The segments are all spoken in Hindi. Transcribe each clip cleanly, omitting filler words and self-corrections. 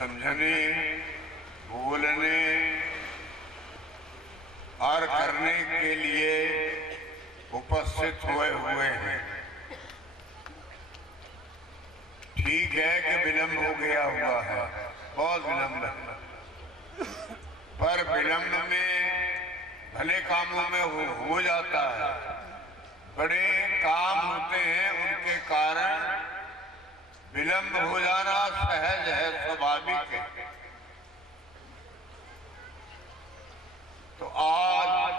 समझने, बोलने और करने के लिए उपस्थित हुए हैं। ठीक है कि विलंब हो गया हुआ है, बहुत विलंब है, पर विलंब में भले कामों में हो जाता है। बड़े काम होते हैं, उनके कारण विलंब हो जाना सहज है, स्वाभाविक है। तो आज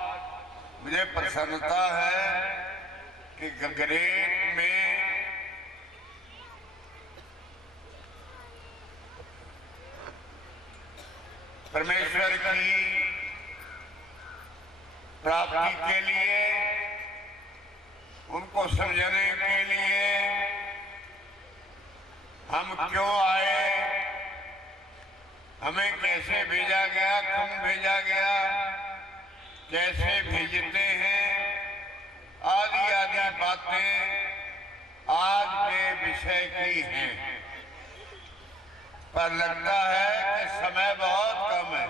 मुझे प्रसन्नता है कि गगरेट में परमेश्वर की प्राप्ति के लिए, उनको समझने के लिए हम क्यों आए, हमें कैसे भेजा गया, क्यों भेजा गया, कैसे भेजते हैं, आदि आदि बातें आज के विषय की हैं। पर लगता है कि समय बहुत कम है।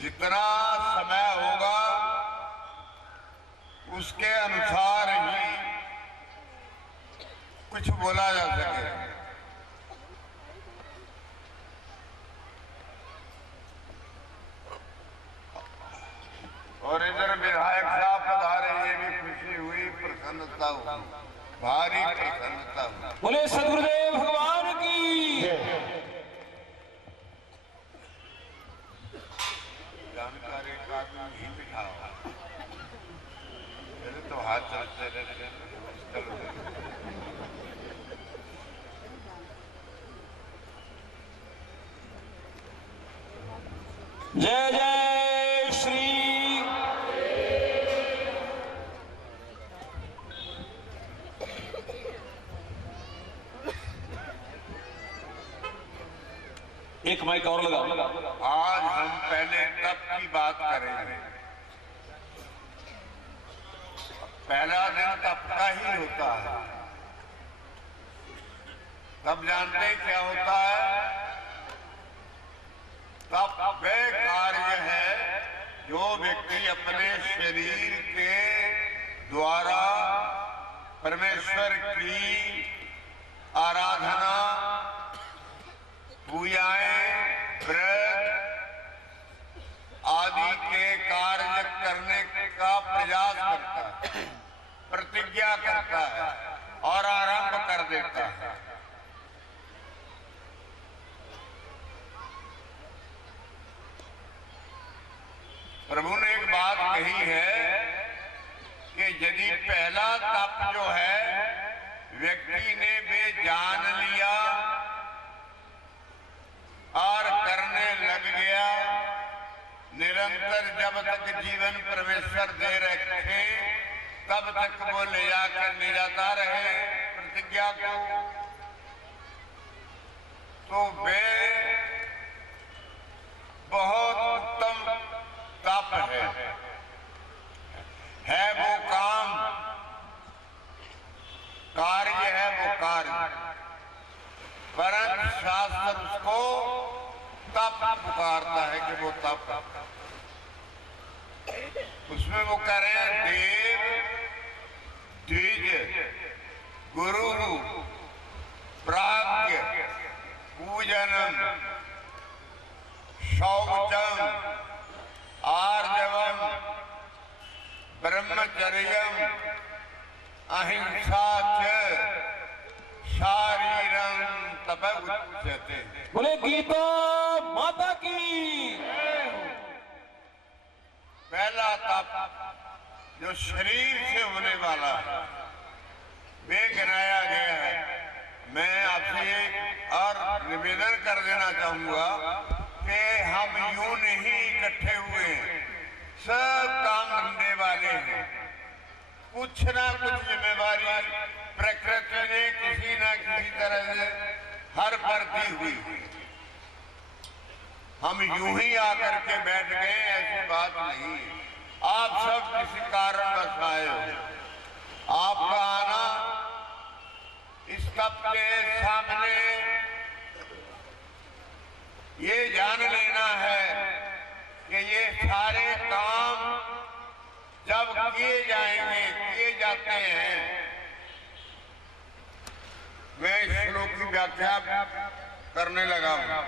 जितना समय होगा उसके अनुसार ही कुछ बोला जा सके। और इधर विधायक साहब पधारे, ये भी खुशी हुई, प्रसन्नता हुई, भारी प्रसन्नता हुई। बोले सदगुरुदेव भगवान की। जानकारी का आदमी ही बिठाओ, तो हाथ चलते रहते हैं। जय जय श्री। एक माइक और लगा। आज हम पहले तप की बात करेंगे। पहला दिन तप का ही होता है। तब जानते क्या होता है? तप वह कार्य है जो व्यक्ति अपने शरीर के द्वारा परमेश्वर की आराधना, पूजाएं, व्रत आदि के कार्य करने का प्रयास करता है, प्रतिज्ञा करता है और आरंभ कर देता है। प्रभु ने एक बात कही है कि यदि पहला तप जो है व्यक्ति ने वे जान लिया और करने लग गया, निरंतर जब तक जीवन परमेश्वर दे रखे तब तक वो ले जाता रहे प्रतिज्ञा को, तो वे बहुत उत्तम तप है वो काम, कार्य है वो कार्य। परंतु शास्त्र उसको तप पुकारता है कि वो तप, उसमें वो कह रहे हैं देव, द्विज, गुरु, प्राज्ञ, पूजनम, शौचम, आर्जवम, ब्रह्मचर्यम, अहिंसा च शारीरम तप उच्यते। बोले गीता माता की। पहला तप जो शरीर से होने वाला है वे गिनाया गया है। मैं आपसे एक और निवेदन कर देना चाहूंगा कि हम यूं नहीं इकट्ठे हुए हैं, सब काम धंधे वाले हैं, कुछ ना कुछ जिम्मेवारी प्रकृति ने किसी ना किसी तरह से हर पर दी हुई। हम यूं ही आकर के बैठ गए, ऐसी बात नहीं। आप सब किसी कारणवश आए हो। आपका आना इस तप के सामने जान लेना है कि ये सारे काम जब किए जाएंगे, किए जाते हैं। मैं इस श्लोक की व्याख्या करने लगा हूं।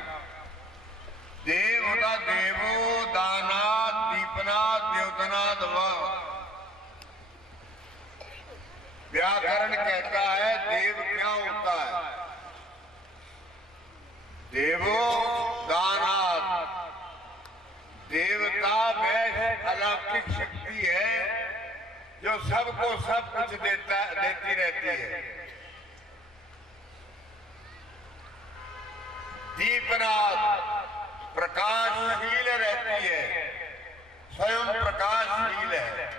देवता देवो दानात् दीपनात् द्योतनात् वा। व्याकरण कहता है देव क्या होता है? देवो दानात्, देवता वह अलौकिक शक्ति है जो सबको सब कुछ देती रहती है। दीपनाथ, प्रकाशशील रहती है, स्वयं प्रकाशशील है।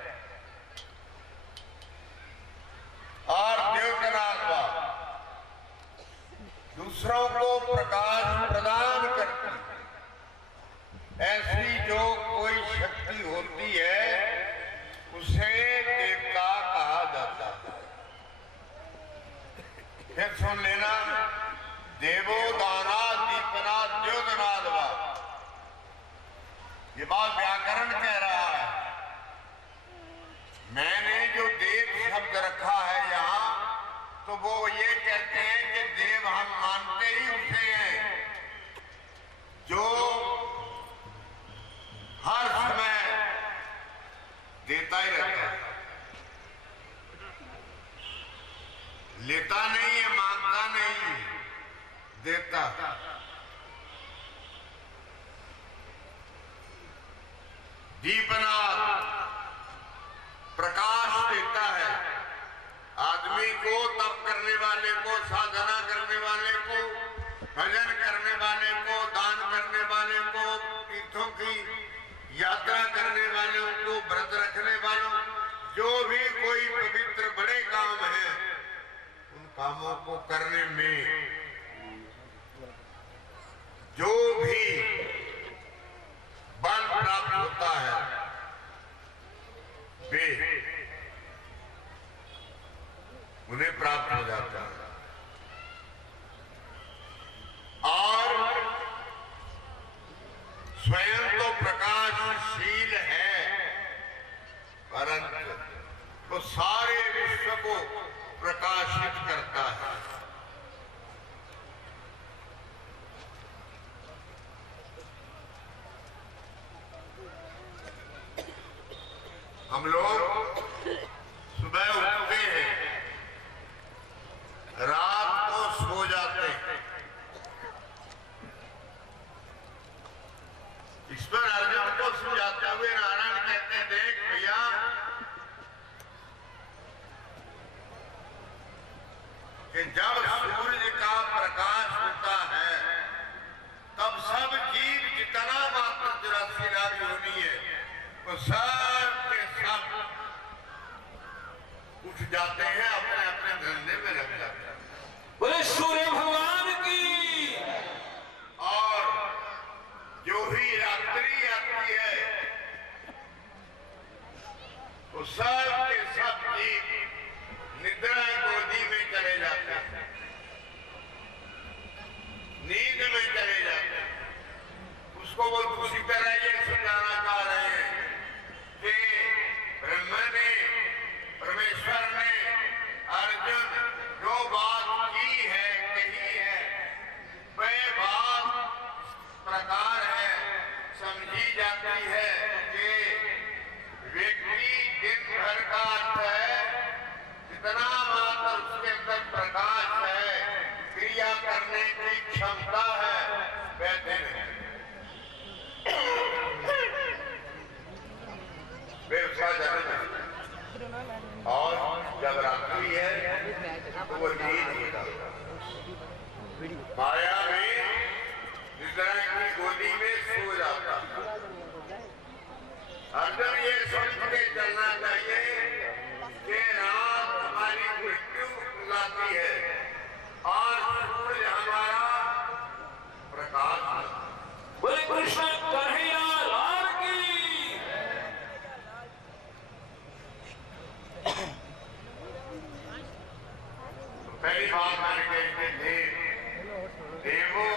और द्योतनाथ, दूसरों को प्रकाश प्रदान करती है। ऐसी जो कोई शक्ति होती है उसे देवता कहा जाता है। फिर सुन लेना, देवो दानात् दीपनात् द्योतनात् वा। ये बात व्याकरण कह रहा है। मैंने जो देव शब्द रखा है यहाँ, तो वो ये कहते हैं कि देव हम मानते ही उसे हैं जो हर समय देता ही रहता है, लेता नहीं है, मांगता नहीं है, देता। दीपनाथ, प्रकाश देता है आदमी को, तप करने वाले को, साधना करने वाले को, भजन करने वाले को, दान करने वाले को, तीर्थों की यात्रा करने वालों को, व्रत रखने वालों, जो भी कोई पवित्र बड़े काम हैं, उन कामों को करने में जो भी बल प्राप्त होता है वे उन्हें प्राप्त हो जाता है। और स्वयं तो प्रकाशशील है, परंतु वो सारे विश्व को प्रकाशित करता है। हम लोग सुबह उठते हैं, रात को सो जाते हैं। ईश्वर अर्जुन को समझाते हुए नारायण कहते हैं, देख भैया, कि जब सूर्य का प्रकाश होता है तब सब जीव जितना मात्र 84 लाख योनि है वो सब के सब उठ जाते हैं, अपने अपने धंधे में लग जाते हैं। बोले सूर्य भगवान की। और जो ही रात्रि आती है वो सब के सब जीव निद्रा गोदी में चले जाते हैं, नींद में चले जाते हैं। उसको वो दूसरी तरह ये समझाना चाह रहे हैं कि ब्रह्मा ने, परमेश्वर ने अर्जुन जो बात की है, कही है, वह बात इस प्रकार है, समझी जाती है कि व्यक्ति दिन भर का अर्थ है, जितना मात्र उसके अंदर प्रकाश है, क्रिया करने की क्षमता है, वह दिन है। और जब रात्रि है तो वो नींद हो जाता है, माया में निद्रा की गोदी में सो जाता है। अर्जुन ये सोच के चलना चाहिए कि रात हमारी मृत्यु लाती है और सूर्य हमारा प्रकाश। बोले कृष्ण कन्हैया लाल की। पहली बात मैंने कहते थे, देवो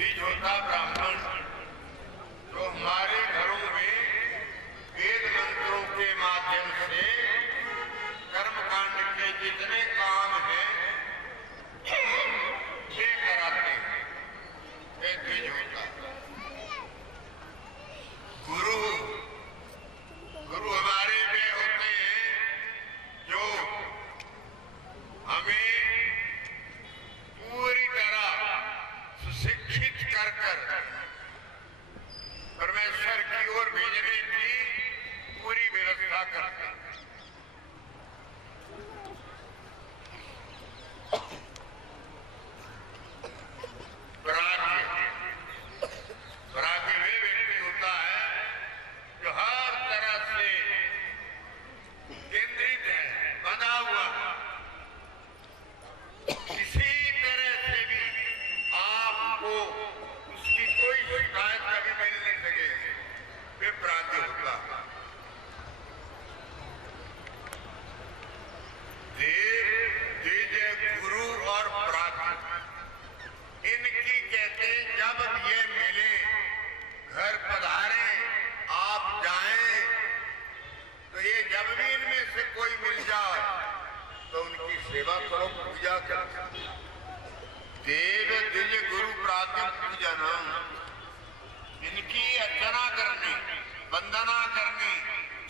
द्विज होता ब्राह्मण जो हमारे घरों में वेद मंत्रों के माध्यम से कर्मकांड के जितने काम हैं ये कराते हैं, ये द्विज होता। गुरु हमारे वे होते हैं जो हमें पूरी तरह सुशिक्षित कर परमेश्वर की ओर भेजने की पूरी व्यवस्था करते हैं। प्राज्ञ वे व्यक्ति होता है जो हर तरह से केंद्रित है, बंधा हुआ, किसी तरह से भी आपको उसकी कोई शिकायत कभी मिल नहीं सकेगी, वे प्राज्ञ होता। द्विज, गुरु और प्राज्ञ, इनकी कहते हैं जब ये मिले, घर पधारे, आप जाएं, तो ये जब भी इनमें से कोई मिल जाए तो उनकी सेवा करो, पूजा करो। देव द्विज गुरु प्राज्ञ पूजना, इनकी अर्चना करनी, वंदना करनी,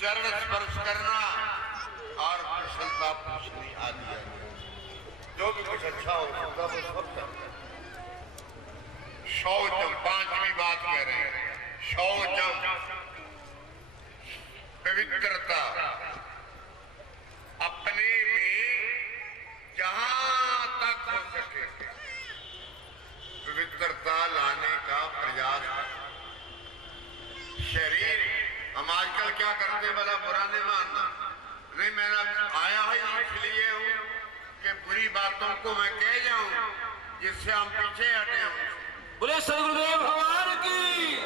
चरण स्पर्श करना और कुशलता पूछनी आदि है। जो भी कुछ अच्छा हो सकता वो सब करना। शौचम, पांचवी बात कह रहे हैं, शौचम पवित्रता, अपने में जहां तक हो सके पवित्रता लाने का प्रयास। शरीर, हम आजकल क्या करते हैं, बड़ा बुरा नहीं मानना, नहीं मैं आया ही इसलिए हूं कि बुरी बातों को मैं कह जाऊं जिससे हम पीछे हटे हों। बोले सदगुरुदेव भगवान की।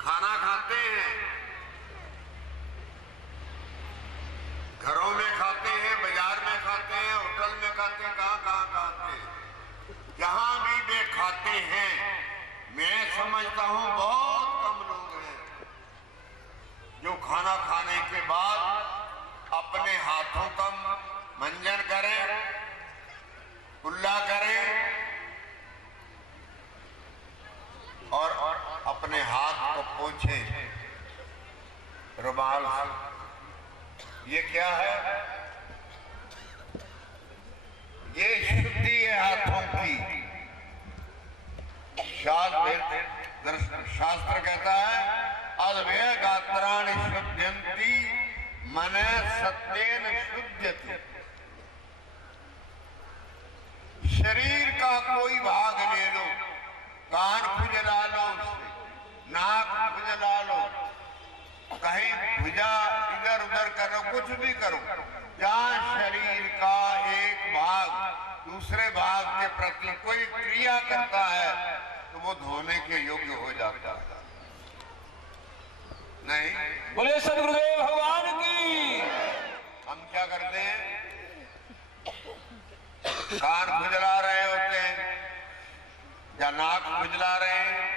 खाना खाते हैं, घरों में खाते हैं, बाजार में खाते हैं, होटल में खाते हैं, कहां खाते हैं। जहां भी वे खाते हैं, मैं समझता हूं बहुत कम लोग हैं जो खाना खाने के बाद अपने हाथों का मंजन करें, कुल्ला करें और अपने हाथ को पोंछे रुमाल से। ये क्या है? ये शुद्धि है हाथों की। शास्त्र कहता है अद्भय गात्राणि शुद्ध्यन्ति मन सत्येन शुद्ध्यति। शरीर का कोई भाग ले लो, कान खुजला लो, नाक खुजला लो, कहीं भुजा इधर उधर करो, कुछ भी करो, जहाँ शरीर का एक भाग दूसरे भाग के प्रति कोई क्रिया करता है तो वो धोने के योग्य हो जाता है। नहीं, बोले सदगुरुदेव भगवान की। हम क्या करते हैं, कान खुजला रहे होते हैं या नाक खुजला रहे हैं।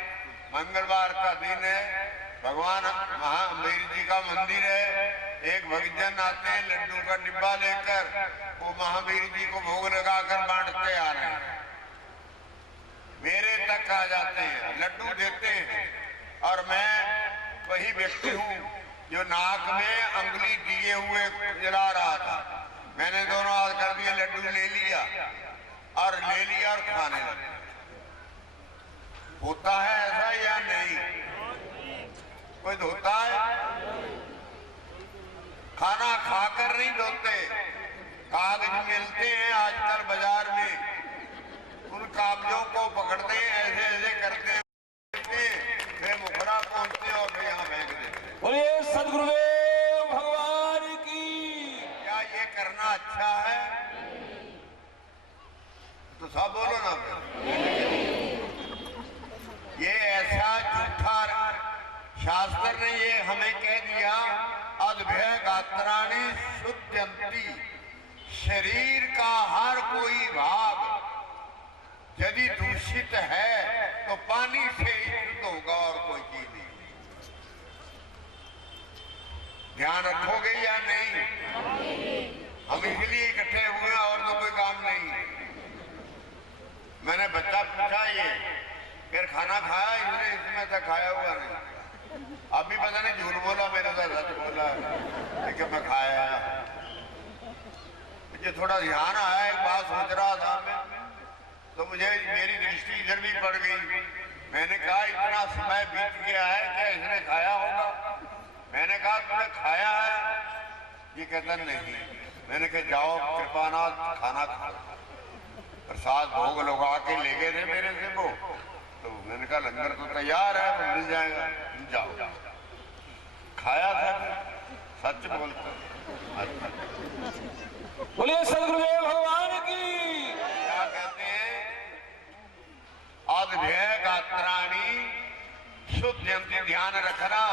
मंगलवार का दिन है, भगवान महावीर जी का मंदिर है, एक भक्तजन आते हैं लड्डू का डिब्बा लेकर, वो महावीर जी को भोग लगाकर बांटते आ रहे हैं। मेरे तक आ जाते हैं, लड्डू देते हैं, और मैं वही व्यक्ति हूँ जो नाक में अंगुली दिए हुए जला रहा था। मैंने दोनों हाथ कर दिए, लड्डू ले लिया और खाने लगे। होता है ऐसा या नहीं? कोई धोता है? खाना खाकर नहीं धोते। कागज मिलते हैं आजकल बाजार में, उन कागजों को पकड़ते हैं, ऐसे ऐसे करते हैं, फिर मुखरा पहुंचते और फिर यहाँ फेंक देते। बोलिए सदगुरुदेव भगवान की। क्या ये करना अच्छा है? तो सब बोलो ना फिर। ये ऐसा झूठा शास्त्र ने ये हमें कह दिया, अद्भय गात्राणि शुद्ध्यन्ति। शरीर का हर कोई भाग यदि दूषित है तो पानी से ही शुद्ध होगा और कोई चीज नहीं। ध्यान रखोगे या नहीं? हम इसलिए इकट्ठे हुए हैं और तो कोई काम नहीं। मैंने बच्चा पूछा ये फिर खाना खाया इसने, इसमें तक खाया हुआ नहीं। अभी पता नहीं झूठ बोला मेरे साथ सच बोला, लेकिन मैं खाया। मुझे थोड़ा ध्यान आया, एक बात सोच रहा था मैं, तो मुझे मेरी दृष्टि इधर भी पड़ गई। मैंने कहा इतना समय बीत गया है, क्या इसने खाया होगा? मैंने कहा तुमने खाया है? ये कहता नहीं। मैंने कहा जाओ कृपानाथ खाना खा। प्रसाद भोग लगा के ले गए थे मेरे से वो, तो मैंने कहा लंगर तो तैयार है, तो मिल जाएगा, तुम जाओ। खाया था, सच बोलता। बोलिए सदगुरुदेव भगवान की। क्या कहते हैं? अध्यय गात्राणी शुद्ध। ध्यान रखना,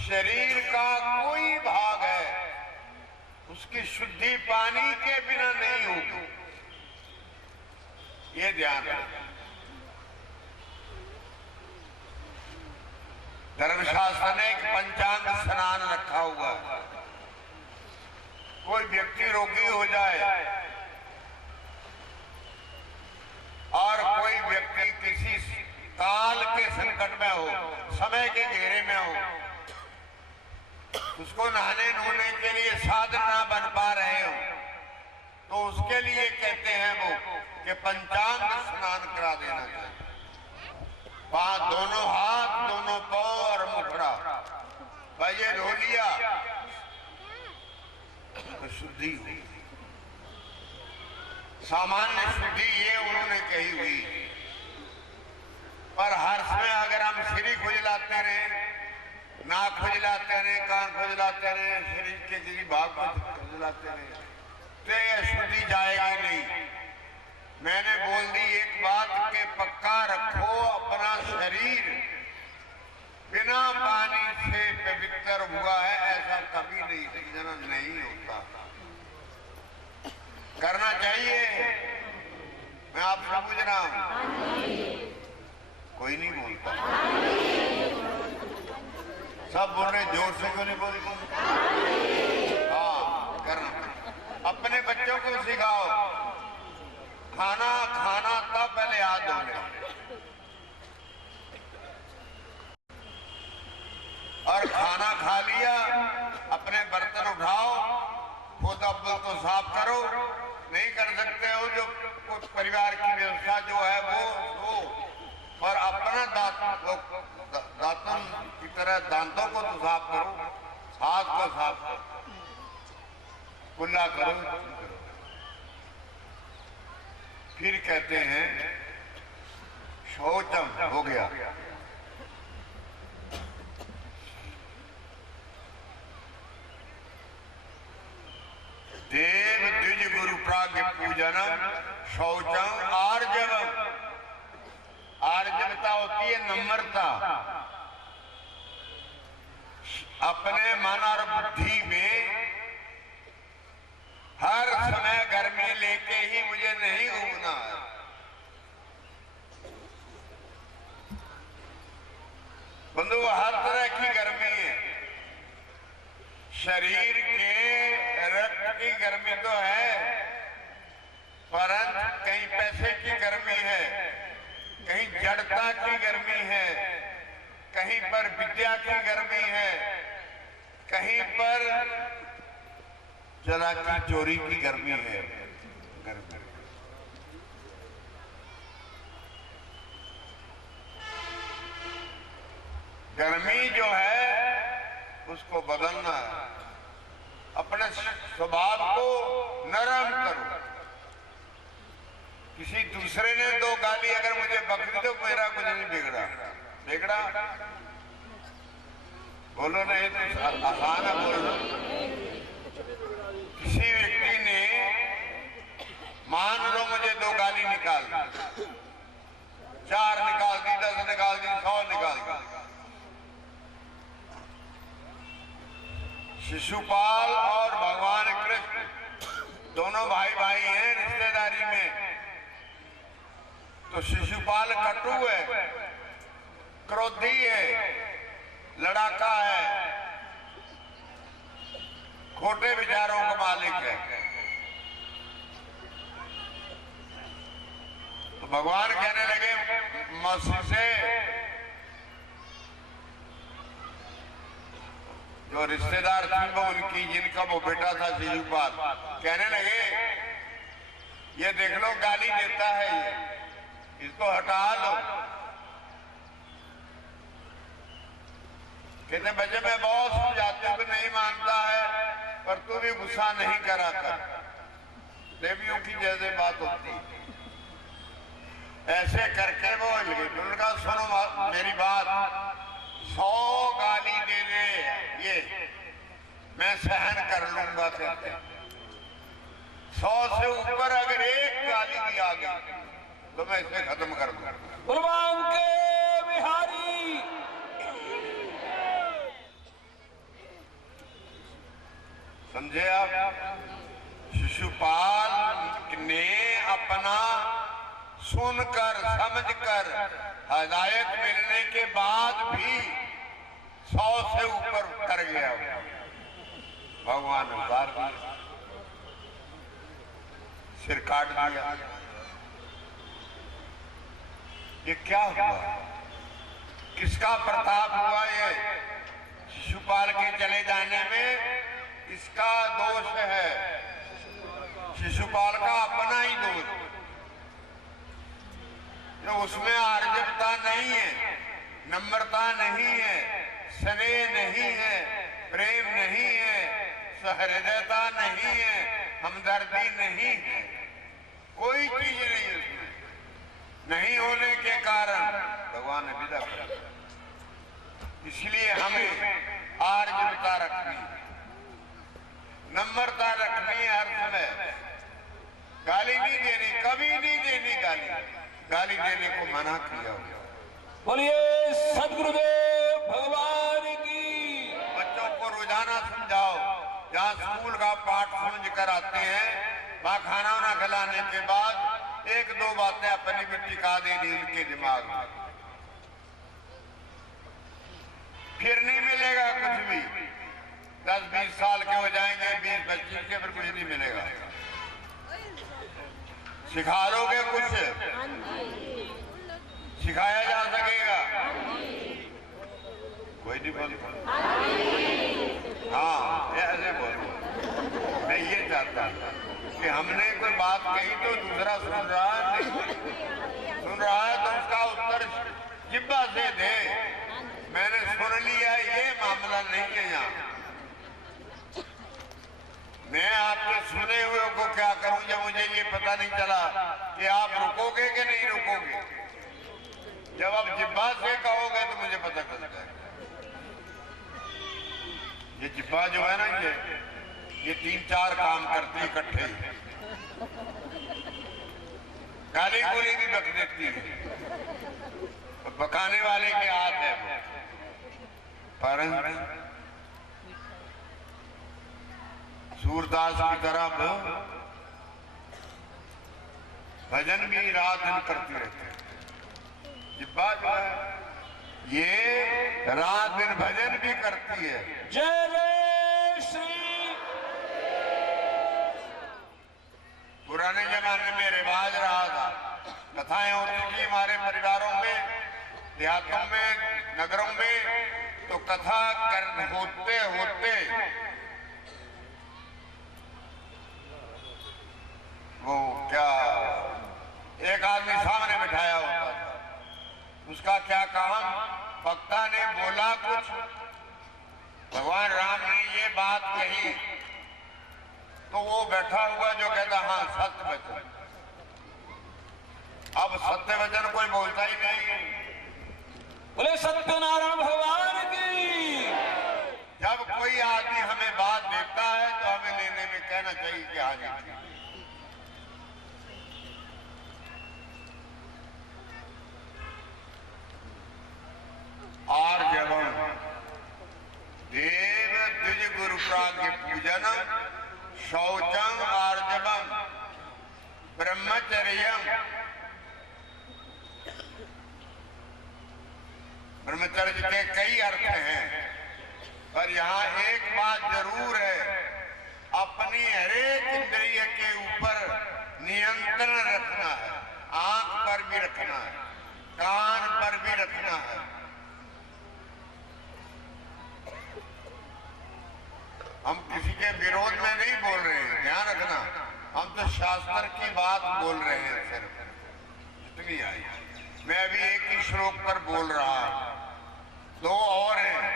शरीर का कोई भाग है उसकी शुद्धि पानी के बिना नहीं होगी, ये ध्यान रखना। धर्मशास्त्र ने एक पंचांग स्नान रखा हुआ है। कोई व्यक्ति रोगी हो जाए और कोई व्यक्ति किसी काल के संकट में हो, समय के घेरे में हो, उसको नहाने धोने के लिए साधन ना बन पा रहे हो, तो उसके लिए कहते हैं वो कि पंचांग स्नान करा देना चाहिए। दोनों हाथ, दोनों पांव और मुखड़ा भाई ये धो लिया तो शुद्धि हुई। सामान्य शुद्धि ये उन्होंने कही हुई, पर हर समय अगर हम सिर खुजलाते रहे, नाक खुजलाते रहे, कान खुजलाते रहे, शरीर के किसी भाग को खुजलाते रहे, तो ये शुद्धि जाएगी नहीं। मैंने बोल दी एक बात के पक्का रखो, अपना शरीर बिना पानी से पवित्र हुआ है ऐसा कभी नहीं समझना नहीं होता। करना चाहिए। मैं आपसे पूछ रहा हूं, कोई नहीं बोलता। सब बोल रहे, जोर से क्यों नहीं बोलते? हाँ, करना। अपने बच्चों को सिखाओ, खाना खाना था पहले हाथ धोने, और खाना खा लिया अपने बर्तन उठाओ, खुद अव्वल तो साफ करो। नहीं कर सकते हो जो कुछ परिवार की व्यवस्था जो है वो और अपना दांतन की तरह दांतों को तो साफ करो, हाथ को साफ करो, कुल्ला करो। फिर कहते हैं शौचम हो गया। देव द्विज गुरु प्राज्ञ पूजनम शौचम आर्जवम। आर्जवता होती है नम्रता। अपने मन और बुद्धि में हर समय गर्मी लेके ही मुझे नहीं घूमना है। बंधु हर तरह की गर्मी है। शरीर के रक्त की गर्मी तो है, परंतु कहीं पैसे की गर्मी है, कहीं जड़ता की गर्मी है, कहीं पर विद्या की गर्मी है, कहीं पर जरा की चोरी की गर्मी है। गर्मी जो है उसको बदलना है। अपने स्वभाव को नरम करो। किसी दूसरे ने दो गाली अगर मुझे बकरी तो मेरा कुछ नहीं बिगड़ा। बिगड़ा बोलो ना, ये तो आसान है बोलना। किसी व्यक्ति ने मान लो मुझे दो गाली निकाल दी, 4 निकाल दी, 10 निकाल दी, 100 निकाल दी। शिशुपाल और भगवान कृष्ण दोनों भाई भाई हैं रिश्तेदारी में। तो शिशुपाल कटु है, क्रोधी है, लड़ाका है, खोटे विचारों का मालिक है। तो भगवान कहने लगे मौसी से, जो रिश्तेदार थी वो उनकी, जिनका वो बेटा था शिशुपाल, कहने लगे ये देख लो गाली देता है, ये इसको हटा लो। कहते बच्चे मैं बहुत समझाते हुए नहीं मानता है, पर तू भी गुस्सा नहीं करा कर, देवियों की जैसे बात होती है। ऐसे करके वो उनका सुनो मेरी बात, 100 गाली दे दे ये मैं सहन कर लूंगा। कहते 100 से ऊपर अगर एक गाली भी आ गई तो मैं इसे खत्म कर दूंगा। कुर्बान के बिहारी। समझे आप? शिशुपाल ने अपना सुनकर समझकर हिदायत मिलने के बाद भी 100 से ऊपर कर गया। भगवान उतार दिया, सिर काट दिया। ये क्या हुआ? किसका प्रताप हुआ? ये शिशुपाल के चले जाने में इसका दोष है, शिशुपाल का अपना ही दोष। जो उसमें आर्जवता नहीं है, नम्रता नहीं है, स्नेह नहीं है, प्रेम नहीं है, सहृदयता नहीं है, हमदर्दी नहीं है, कोई चीज नहीं उसमें। नहीं होने के कारण भगवान ने विदा कर दिया। इसलिए हमें आर्जवता रखनी है, नम्रता रखनी है हर समय। गाली नहीं देनी, कभी नहीं देनी गाली, गाली देने को मना किया हो। बोलिए सदगुरुदेव भगवान की। बच्चों को रोजाना समझाओ, जहाँ स्कूल का पाठ समझ कर आते हैं, वहाँ खाना वाना खिलाने के बाद 1-2 बातें अपनी भी टिका देनी उनके दिमाग में, फिर नहीं मिलेगा कुछ भी। 10-20 साल के हो जाएंगे, 20-25 के, फिर कुछ नहीं मिलेगा। सिखा लोगे कुछ, सिखाया जा सकेगा? कोई नहीं बोलता। हाँ ऐसे बोलो। मैं ये चाहता था कि हमने कोई बात कही तो दूसरा सुन रहा है, नहीं सुन रहा है तो उसका उत्तर जिब्बा से दे। मैंने सुन लिया, ये मामला नहीं है यहाँ। मैं आपके सुने हुए को क्या करूं जब मुझे ये पता नहीं चला कि आप रुकोगे कि नहीं रुकोगे। जब आप जिब्बा से कहोगे तो मुझे पता चल जाएगा। ये जिब्बा जो है ना, ये 3-4 काम करती है इकट्ठे। गाली गोली भी बक देती है, बकाने वाले के हाथ है वो। पर सूरदास की तरह भजन भी रात दिन करती रहती है। जिब्बा जो है ये रात दिन भजन भी करती है। जय श्री। पुराने जमाने में रिवाज रहा था, कथाएं होती थी हमारे परिवारों में, देहातों में, नगरों में। तो कथा होते होते वो क्या, एक आदमी सामने बिठाया होता था, उसका क्या काम, वक्ता ने बोला कुछ, भगवान राम ने ये बात कही, तो वो बैठा हुआ जो कहता हाँ सत्य वचन। अब सत्य वचन कोई बोलता ही नहीं। बोले सत्यनारायण भगवान की। जब कोई आदमी हमें बात देता है तो हमें लेने में कहना चाहिए कि हाँ जी। और जब देव द्विज गुरु प्राग्ञ पूजन शौचम आर्जवम ब्रह्मचर्यम ब्रह्मचर्य के कई अर्थ हैं, पर यहाँ एक बात जरूर है, अपनी हरेक इंद्रिय के ऊपर नियंत्रण रखना है। आंख पर भी रखना है, कान पर भी रखना है। हम किसी के विरोध में नहीं बोल रहे हैं, ध्यान रखना। हम तो शास्त्र की बात बोल रहे हैं सिर्फ, इतनी आई। मैं अभी एक ही श्लोक पर बोल रहा, 2 और हैं,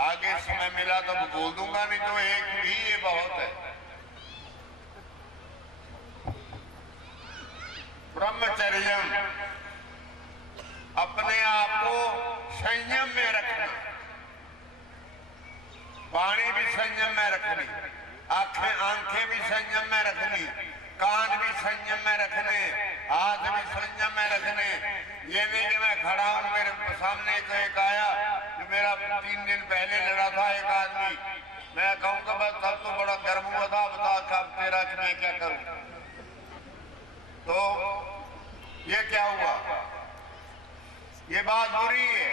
आगे समय मिला तो बोल दूंगा, नहीं तो एक भी ये बहुत है। ब्रह्मचर्यम, अपने आप को संयम में रखना, वाणी भी संयम में रखनी, आंखें भी संयम में रखनी, कान भी संयम में रखने, हाथ भी संयम में रखने। ये नहीं कि मैं खड़ा हूं, मेरे सामने तो एक आया जो मेरा 3 दिन पहले लड़ा था एक आदमी, मैं कहूँगा बस तब तो बड़ा गर्म हुआ था, बता कब तेरा मैं क्या करूं। तो ये क्या हुआ, ये बात बुरी है,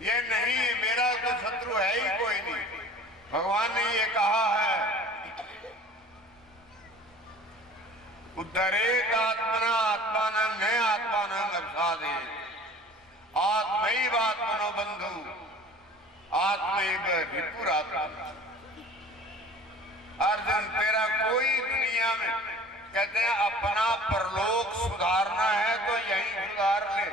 ये नहीं है। मेरा तो शत्रु है ही कोई नहीं। भगवान ने ये कहा है, उद्धरेत आत्मना आत्मानं न आत्मानं अवसादेत, आत्मैव आत्मनो बंधु आत्मैव रिपुरात्मा। अर्जुन, तेरा कोई दुनिया में, कहते हैं अपना परलोक सुधारना है तो यही सुधार ले,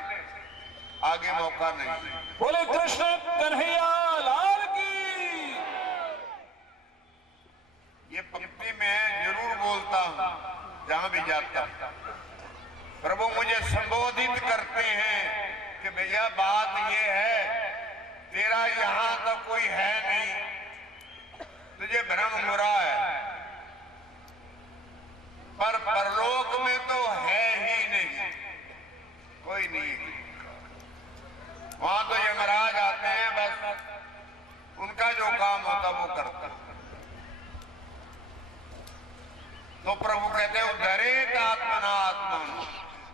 आगे मौका नहीं। बोले कृष्ण कन्हैया लाल की। ये पंक्ति में जरूर बोलता हूं जहां भी जाता हूं। प्रभु मुझे संबोधित करते हैं कि भैया बात ये है, तेरा यहां तो कोई है नहीं, तुझे भ्रम हो रहा है, पर परलोक में तो है ही नहीं, कोई नहीं। वहां तो यमराज आते हैं, बस उनका जो काम होता वो करता। तो प्रभु कहते हैं उद्धरेत आत्मना आत्मा,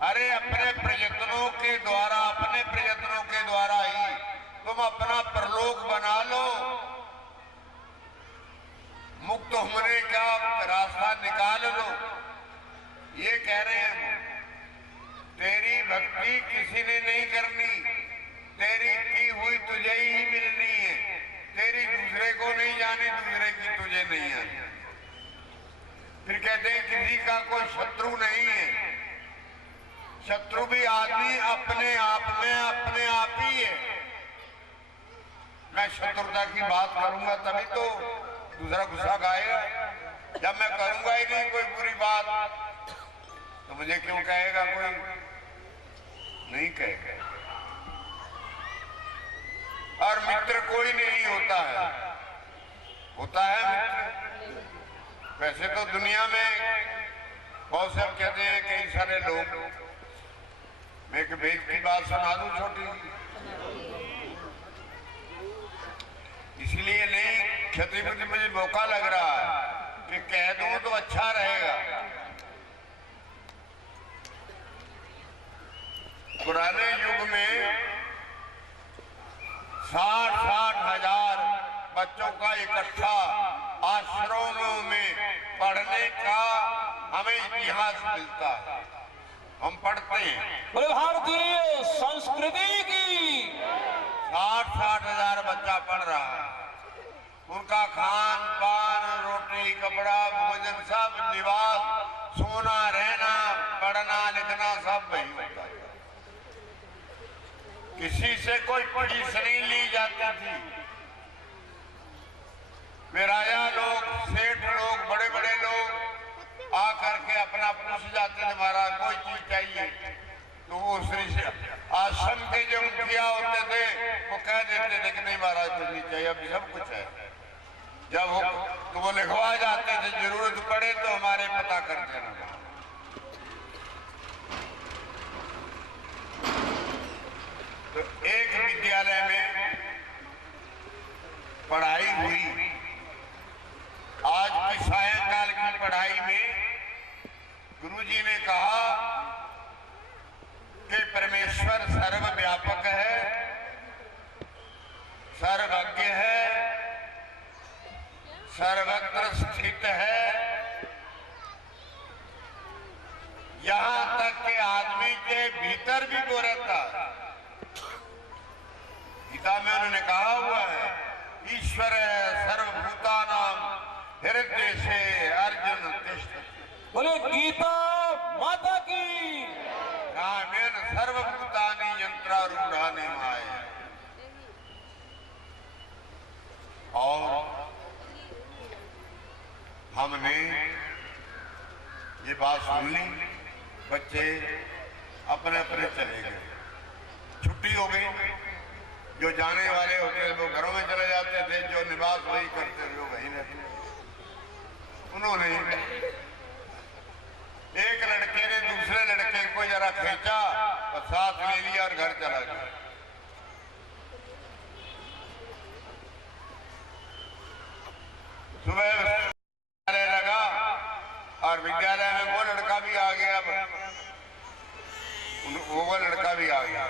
अरे अपने प्रयत्नों के द्वारा, अपने प्रयत्नों के द्वारा ही तुम अपना परलोक बना लो, मुक्त होने का रास्ता निकाल लो। ये कह रहे हैं, तेरी भक्ति किसी ने नहीं करनी, तेरी की हुई तुझे ही मिलनी है, तेरी दूसरे को नहीं जानी, दूसरे की तुझे नहीं आनी। फिर कहते हैं किसी का कोई शत्रु नहीं है, शत्रु भी आदमी अपने आप में अपने आप ही है। मैं शत्रुता की बात करूंगा तभी तो दूसरा गुस्सा गाएगा, जब मैं करूंगा ही नहीं कोई बुरी बात तो मुझे क्यों कहेगा, कोई नहीं कहेगा। और मित्र कोई नहीं होता है, होता है मित्र। वैसे तो दुनिया में बहुत से कहते हैं कई सारे लोग, मैं एक वेद की बात सुना दूं छोटी, इसलिए नहीं क्षतिपूर्ति मुझे मौका लग रहा है कि कह दूं तो अच्छा रहेगा। पुराने युग में 60-60 हजार बच्चों का इकट्ठा आश्रमों में पढ़ने का हमें इतिहास मिलता है, हम पढ़ते हैं। बोले भारतीय संस्कृति की। 60-60 हजार बच्चा पढ़ रहा है, उनका खान पान, रोटी, कपड़ा, भोजन, सब निवास, सोना, रहना, पढ़ना लिखना सब वही होता है। किसी से कोई फीस नहीं ली जाती थी। वे राजा लोग, सेठ लोग, बड़े बड़े लोग आकर के अपना पूछ जाते थे, महाराज कोई चीज चाहिए, तो वो श्री आश्रम के जो मुखिया होते थे वो कह देते थे कि नहीं महाराज कुछ नहीं चाहिए, अभी सब कुछ है। जब वो तो वो लिखवा जाते थे, जरूरत पड़े तो हमारे पता कर देना। तो एक विद्यालय में पढ़ाई हुई, आज की सायंकाल की पढ़ाई में गुरुजी ने कहा यहाँ तक के आदमी के भीतर भी वो रहता है। गीता में उन्होंने कहा हुआ है, ईश्वर सर्वभूतानां हृदय से अर्जुन तिष्ठति। बोले गीता माता की। रामेण सर्वभूतानि यंत्रारूढ़ानि माया। और हमने ये बात सुन ली, बच्चे अपने अपने चले गए, छुट्टी हो गई। जो जाने वाले होते थे वो घरों में चले जाते थे, जो निवास वही करते थे वो वहीं रहते। उन्होंने एक लड़के ने दूसरे लड़के को जरा खींचा और साथ ले लिया और घर चला गया। सुबह विद्यालय लगा और विद्यालय में वो लड़का भी आ गया, वो लड़का भी आ गया।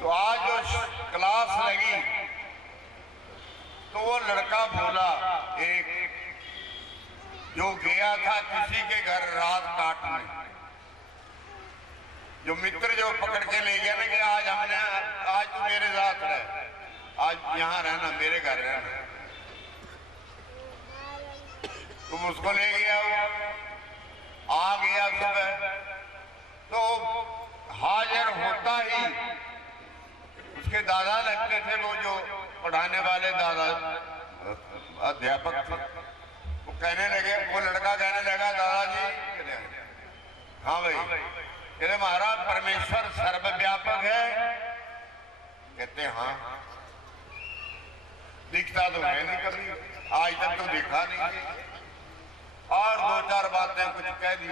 तो आज जो क्लास लगी तो वो लड़का बोला, एक जो गया था किसी के घर रात काटने, जो मित्र जो पकड़ के ले गया ना कि आज तू मेरे साथ रह, आज यहाँ रहना, मेरे घर रहना। तुम उसको ले गया, वो आ गया सुबह, तो हाजिर होता ही उसके दादा लगते थे, वो जो पढ़ाने वाले दादा अध्यापक थे। वो कहने लगे, वो लड़का कहने लगा, दादाजी। हाँ भाई। कहते महाराज परमेश्वर सर्वव्यापक है। कहते हाँ, दिखता तो है नहीं कभी, आज तक तो देखा नहीं। और दो चार बातें कुछ कह दी।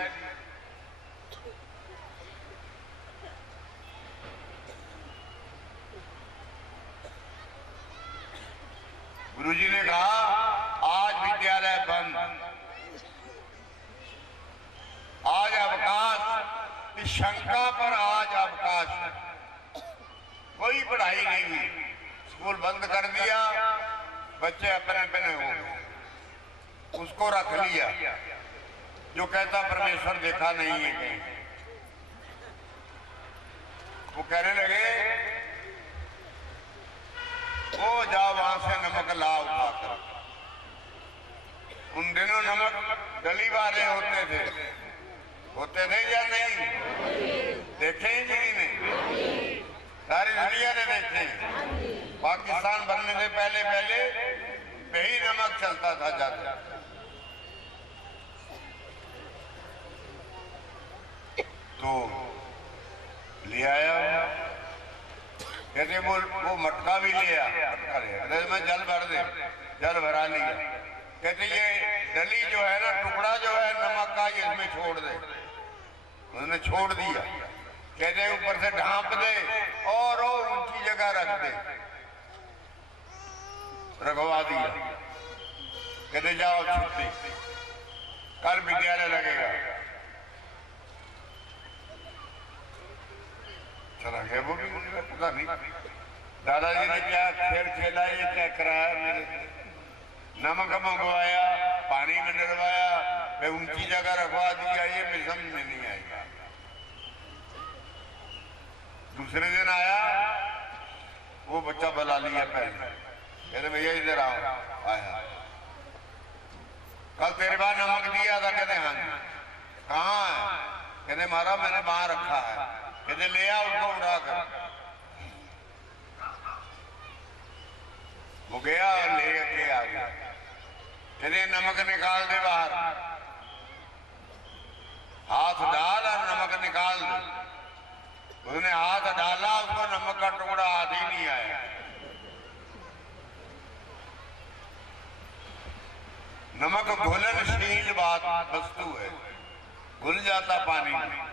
गुरुजी ने कहा, आज विद्यालय बंद, आज अवकाश, इस शंका पर आज अवकाश, कोई पढ़ाई नहीं हुई, स्कूल बंद कर दिया, बच्चे अपने अपने हो गए। उसको रख लिया जो कहता परमेश्वर देखा नहीं है कहीं। वो कहने लगे, वो जाओ वहां से नमक ला उठाकर। उन दिनों नमक डली वाले होते थे या नहीं? देखे ही नहीं, सारी दुनिया ने देखे। पाकिस्तान बनने से पहले वही नमक चलता था ज्यादा। तो ले आया, कहते वो मटका भी लिया, मैं जल भर दे, जल भरा लिया। कहते ये डली जो है ना, टुकड़ा जो है नमक का, ये इसमें छोड़ दे। उन्होंने छोड़ दिया। कहते ऊपर से ढांप दे और ऊंची जगह रख दे, रखवा दिया। कहते जाओ छुट्टी, कल विद्यालय लगेगा। चला गया वो भी, पता नहीं दादाजी ने क्या खेल खेला, ये क्या कराया। मेरे नमक मंगवाया, पानी में डलवाया, मैं ऊंची जगह रखवा दिया, ये मेरी समझ में नहीं आएगा। दूसरे दिन आया, वो बच्चा बुला लिया पहले, कहते भैया इधर आओ। आया, कल तेरे पास नमक दिया था। कहते हाँ। कहाँ है? कहते महाराज मैंने वहां रखा है। कहते ले आ उसको उड़ाकर। वो गया और ले के आ गया। कहते नमक निकाल दे बाहर, हाथ डाल और नमक निकाल दे। उसने हाथ डाला, उसको नमक का टुकड़ा हाथ ही नहीं आया। नमक घुलनशील वस्तु है, घुल जाता पानी में,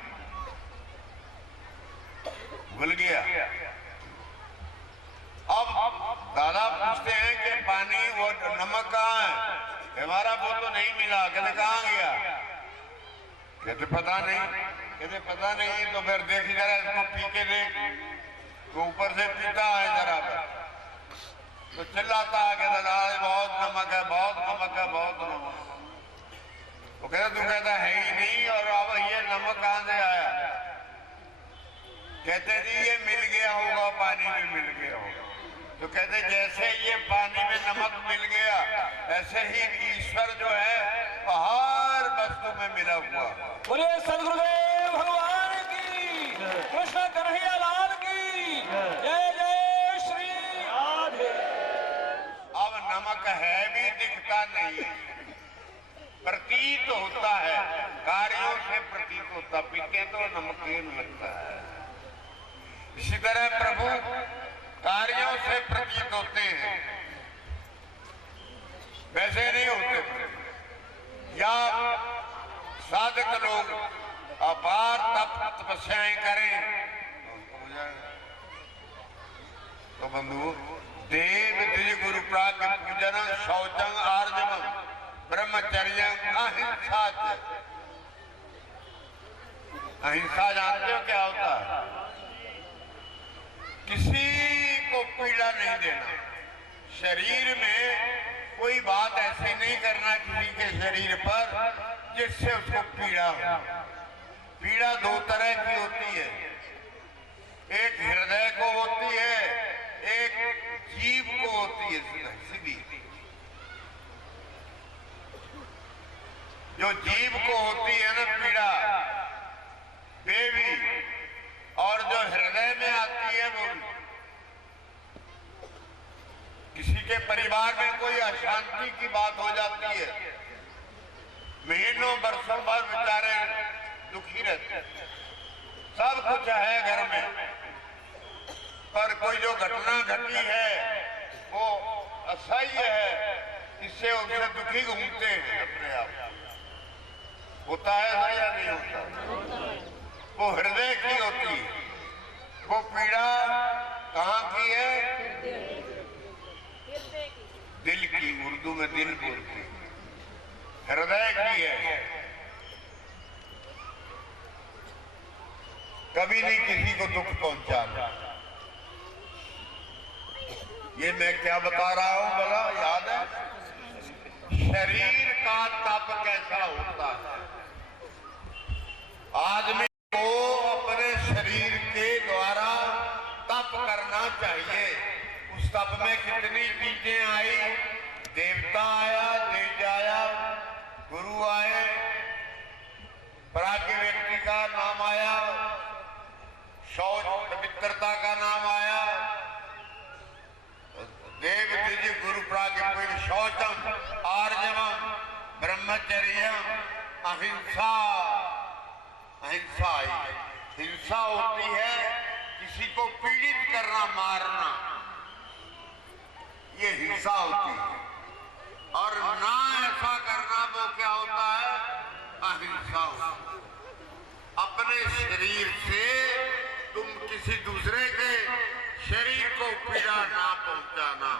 घुल गया। अब दादा पूछते हैं कि पानी वो नमक कहाँ है? हमारा वो तो नहीं मिला। कहते कहाँ गया? कहते पता नहीं। कहते पता नहीं तो फिर देख जरा, इसको पी के देख। तो ऊपर से पीता है जरा, तो चिल्लाता है कि दादा बहुत नमक है, बहुत नमक है, बहुत नमक। वो कहता तू कहता है ही नहीं और अब ये नमक कहां से आया? कहते जी ये मिल गया होगा, पानी में मिल गया होगा। तो कहते जैसे ये पानी में नमक मिल गया ऐसे ही ईश्वर जो है हर वस्तु में मिला हुआ। बोलिए सदगुरुदेव भगवान की, कृष्ण कन्हैया लाल की जय जय श्री राधे। अब नमक है भी दिखता नहीं, प्रतीत होता है, कार्यों से प्रतीत होता, पीते तो नमकीन लगता है। इसी तरह प्रभु कार्यों से प्रतीत होते हैं, वैसे नहीं होते प्रभु। या साधक लोग अपार तपस्याएं करें तो बंधु देव द्विज गुरु प्राज्ञ पूजन शौचम आर्जवम ब्रह्मचर्य अहिंसा। अहिंसा जानते हो क्या होता है? किसी को पीड़ा नहीं देना, शरीर में कोई बात ऐसी नहीं करना किसी के शरीर पर जिससे उसको पीड़ा हो। पीड़ा दो तरह की होती है, एक हृदय को होती है, एक जीव को होती है सीधी। जो जीव को होती है ना पीड़ा वे भी, और जो हृदय में आती है वो भी। किसी के परिवार में कोई अशांति की बात हो जाती है, महीनों वर्षों भर बेचारे दुखी रहते, सब कुछ है घर में, पर कोई जो घटना घटी है वो असह्य है, इससे उनसे दुखी घूमते हैं अपने आप। होता है या नहीं होता? वो हृदय की होती है। वो पीड़ा कहाँ की है? दिल की, उर्दू में दिल बोलती है, हृदय की है। कभी नहीं किसी को दुख पहुंचाना। ये मैं क्या बता रहा हूं भला याद है? शरीर का तप कैसा होता है? आदमी को अपने शरीर के द्वारा तप करना चाहिए। उस तप में कितनी चीजें आई, देवता आया, तेज आया, गुरु आए, प्राज्ञ व्यक्ति का नाम आया, शौच पवित्रता का नाम आया, देव द्विज गुरु प्राज्ञ शौचम आर्जवम ब्रह्मचर्यम अहिंसा। अहिंसा आई। हिंसा होती है किसी को पीड़ित करना, मारना, ये हिंसा होती है। और ना ऐसा करना वो क्या होता है? अहिंसा होता है। अपने शरीर से तुम किसी दूसरे के शरीर को पीड़ा ना पहुंचाना,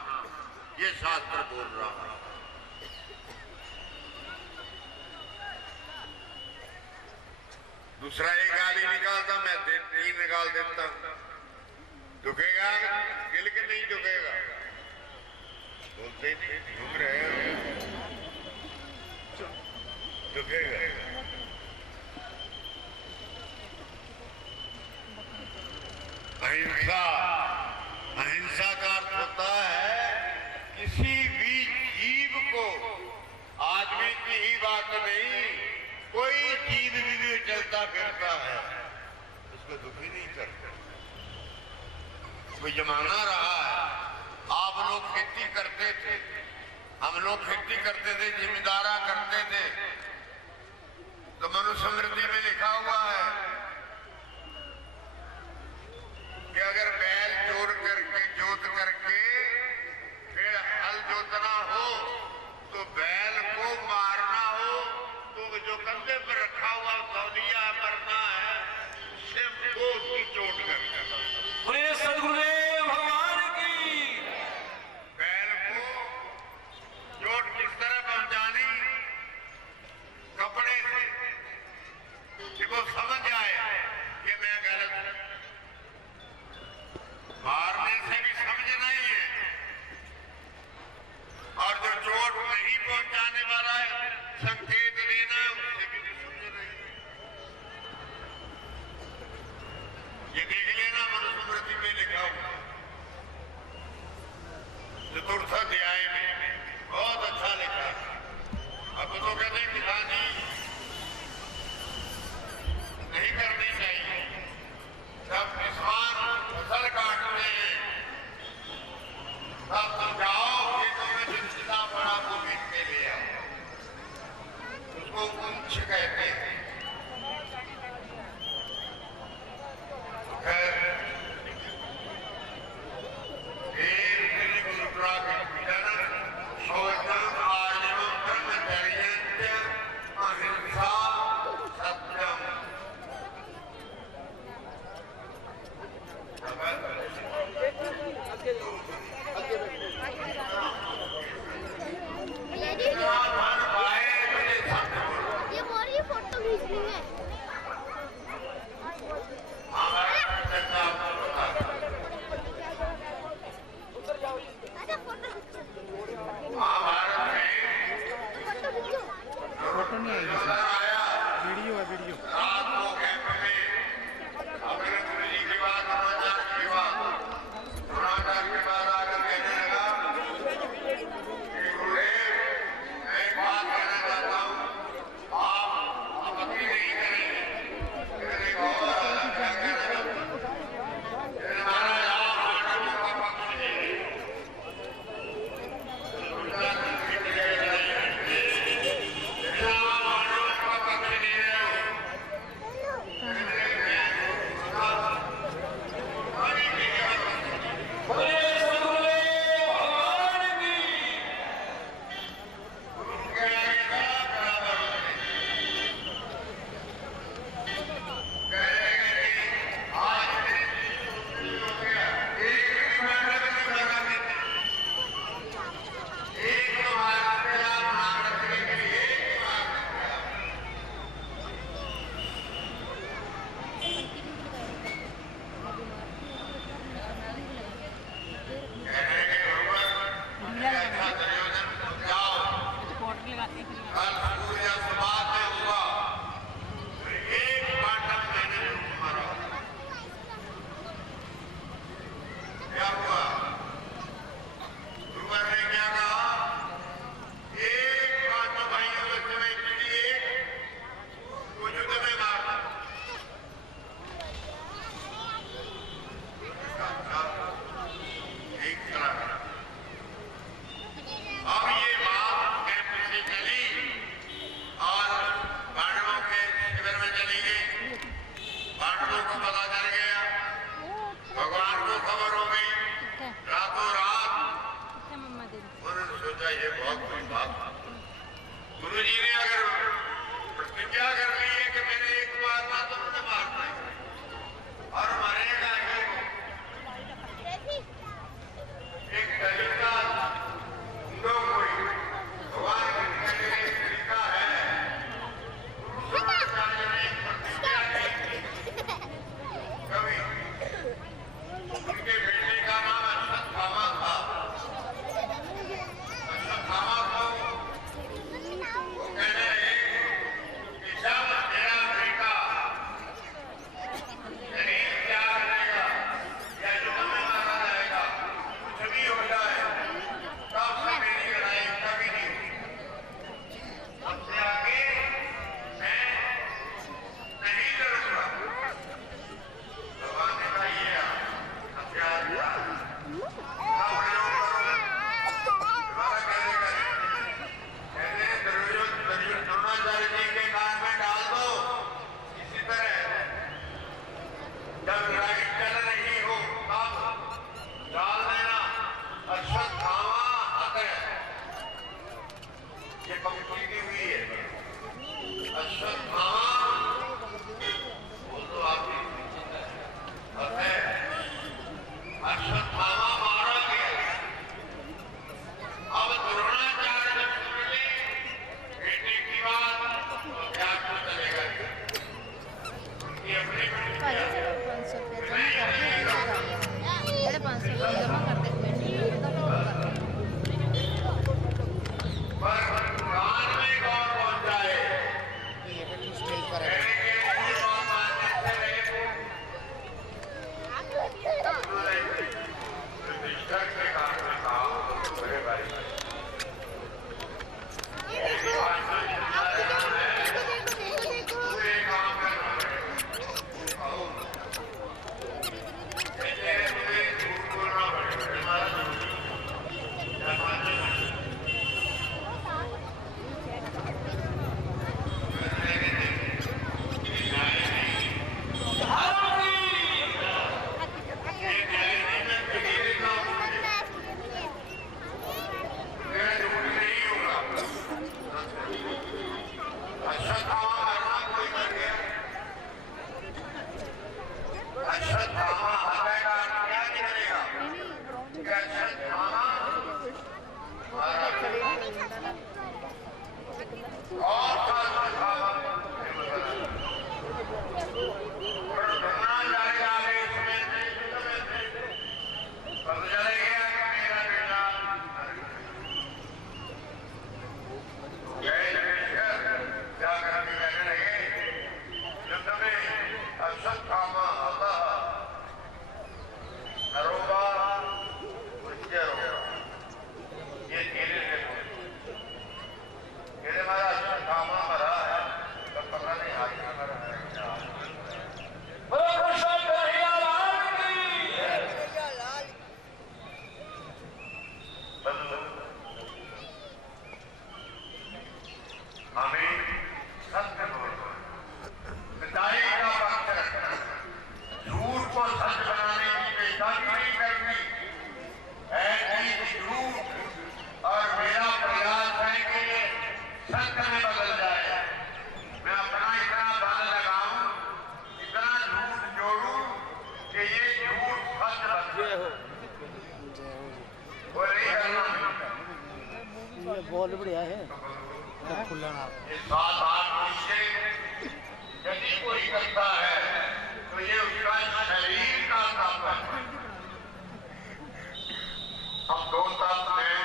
ये शास्त्र बोल रहा है। दूसरा एक गाली निकालता, मैं तीन निकाल देता। दुखेगा? गिल के नहीं दुखेगा, बोलते नहीं, दुख रहे हो, दुखेगा। अहिंसा, अहिंसा का अर्थ होता है किसी भी जीव को, आदमी की ही बात नहीं, कोई जीव भी चलता फिरता है उसको दुखी नहीं करता। कोई जमाना रहा है, आप लोग खेती करते थे, हम लोग खेती करते थे, जिम्मेदारा करते थे, तो मनुस्मृति में लिखा हुआ है कि अगर बैल जोत करके फिर हल जोतना हो तो बैल को मारना हो तो जो कंधे पर रखा हुआ तौलिया करना है, सिर्फ वो उसकी चोट करना। बोलिए सदगुरुदेव भगवान की। बैल को चोट किस तरह पहुंचानी? कपड़े से। को पता चल गया, भगवान को खबर हो गई, रातों रात उन्होंने सोचा ये बहुत बड़ी बात। गुरु जी ने अगर प्रतिज्ञा कर ली है कि मैंने एक मारना तो मुझे मारना है और मरेगा ही। एक तरीका ढूंढो, कोई भगवान के निकलने का एक तरीका है। गुरुद्रोणाचार्य ने एक प्रतिज्ञा की, कवि उनके बेटे का नाम अश्वत्थामा था। अश्वत्थामा को वो कहने लगे कि जब मेरा बेटा शरीर त्याग देगा या युद्ध में मारा जाएगा, कुछ भी हो जाए, तब से मेरी लड़ाई कभी नहीं होगी। सबसे आगे मैं नहीं लड़ूंगा। भगवान ने कहा ये हथियार क्या? ना प्रयोग करो, दोबारा कहने का नहीं। कहते हैं द्रोणाचार्य जी के कान में डाल दो। इसी तरह जब लड़ाई चल रही हो तब डाल देना। अश्वत्थामा हते, ये पंक्ति दी हुई है। अश्वत्थामा बोल दो आपकी हते, अश्वत्थामा मारा गया। अब द्रोणाचार्य जब सुन ले बेटे की बात तो क्या क्यों चलेगा? उनकी अपनी प्रतिज्ञा है। 500 जमा करते पर कान में कौन पहुंचाए? कहने के लिए कौन मानने से रहे? उन्होंने युधिष्ठिर के कान में कहा, मेरे भाई मेरी बात को जितना ध्यान है, पूरे काम करना पड़ेगा। कहते हैं मुझे झूठ बोलना पड़ेगा, हमारा झूठ क्या मानना है? बहुत बढ़िया है। ये 7-8 निश्चय यदि कोई करता है तो ये उसका शरीर का तप है। हम 2 तप हैं,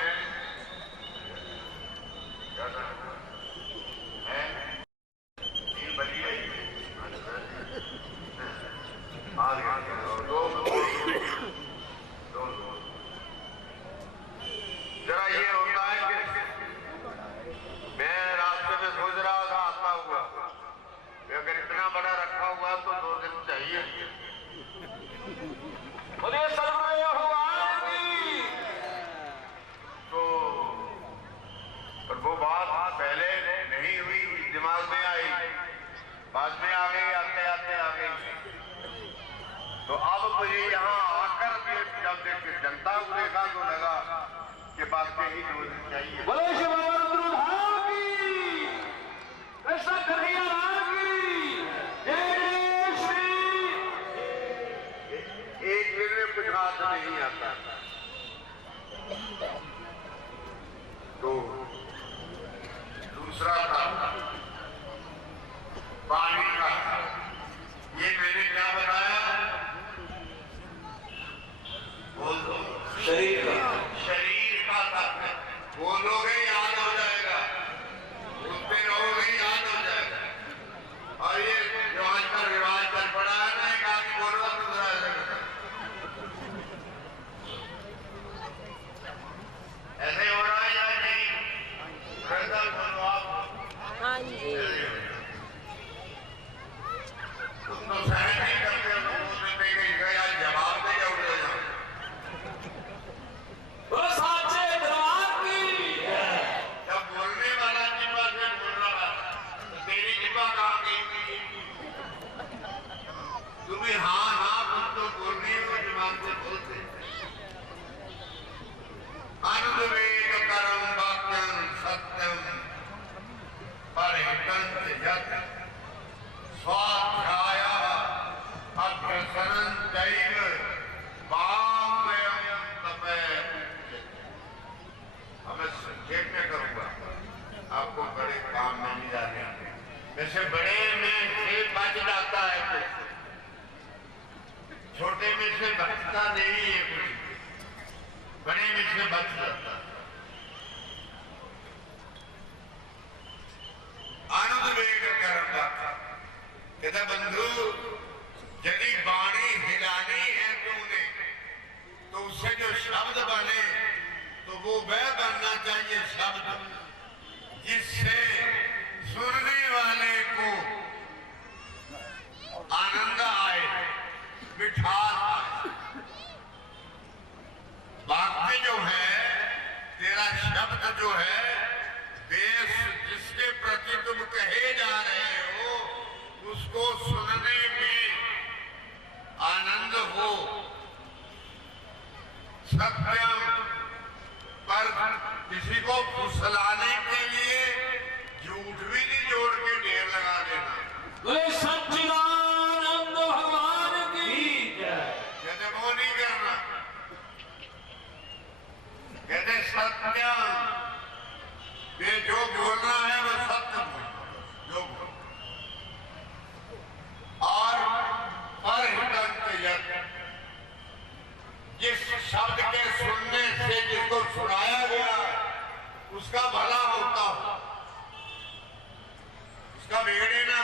बनी रही जरा ये होता है कि मैं रास्ते में सोच रहा था आता हुआ, अगर इतना बड़ा रखा हुआ तो 2 दिन चाहिए। बोलिए सर्वदेव भगवान की। तो पर वो बात पहले नहीं हुई, दिमाग में आई, बाद में आ गई, आते आते आ गई। तो अब मुझे यहाँ आकर के जब देख जनता को देखा तो लगा कि बातें ही होनी चाहिए। बोलो शिव धाम की, कृष्ण कन्हैया लाल की जय श्री। एक दिन में कुछ हाथ नहीं आता तो दूसरा था पानी का। ये मैंने क्या बताया? बोल दो। शरीर का, शरीर का तत्व बोलोगे याद हो जाएगा, बोलते रहोगे याद हो जाएगा। और ये जो आजकल रिवाज चल पड़ा है ना, एक आदमी बोल रहा दूसरा ऐसे हो रहा है या नहीं? बोलो आप। हाँ जी। तुम तो सहन नहीं करते हो, यार जवाब दे जाओ। बोलो साचे दरबार की। जब बोलने वाला जिब्बा से बोल रहा तो तेरी जिब्बा कहाँ गई? तुम्हें हाँ हाँ तुम तो बोल रही हो, जुबान से बोलते। अनुवेद करम वाक्यम सत्यम परिहितं यत् स्वाध्याय अभ्यसनं चैव वाङ्मयं तपेत्। अब मैं संक्षेप में करूंगा, आपको बड़े काम में नहीं जाने। वैसे बड़े में से बच जाता है कुछ, छोटे में से बचता नहीं है कुछ, बड़े में से बच जाता है। अनुवेद कर्म कहता बंधु, यदि वाणी हिलानी है तुमने तो उससे जो शब्द बने तो वो वह बनना चाहिए शब्द जिससे सुनने वाले को आनंद आए, मिठास आए। वाक्य जो है, तेरा शब्द जो है, देश जिसके प्रति तुम कहे जा रहे हो उसको सुनने में आनंद हो। सत्यम पर किसी को फुसलाने के लिए झूठ भी नहीं जोड़ के ढेर लगा देना। बोले सच्चिदानंद भगवान की जय। कहते वो नहीं करना, कहते सत्यम, ये जो बोलना है वो सत्य बोलना, जो बोलना। और परिहितं यत्, जिस शब्द के सुनने से जिसको सुनाया गया उसका भला होता हो, उसका बिगड़े ना।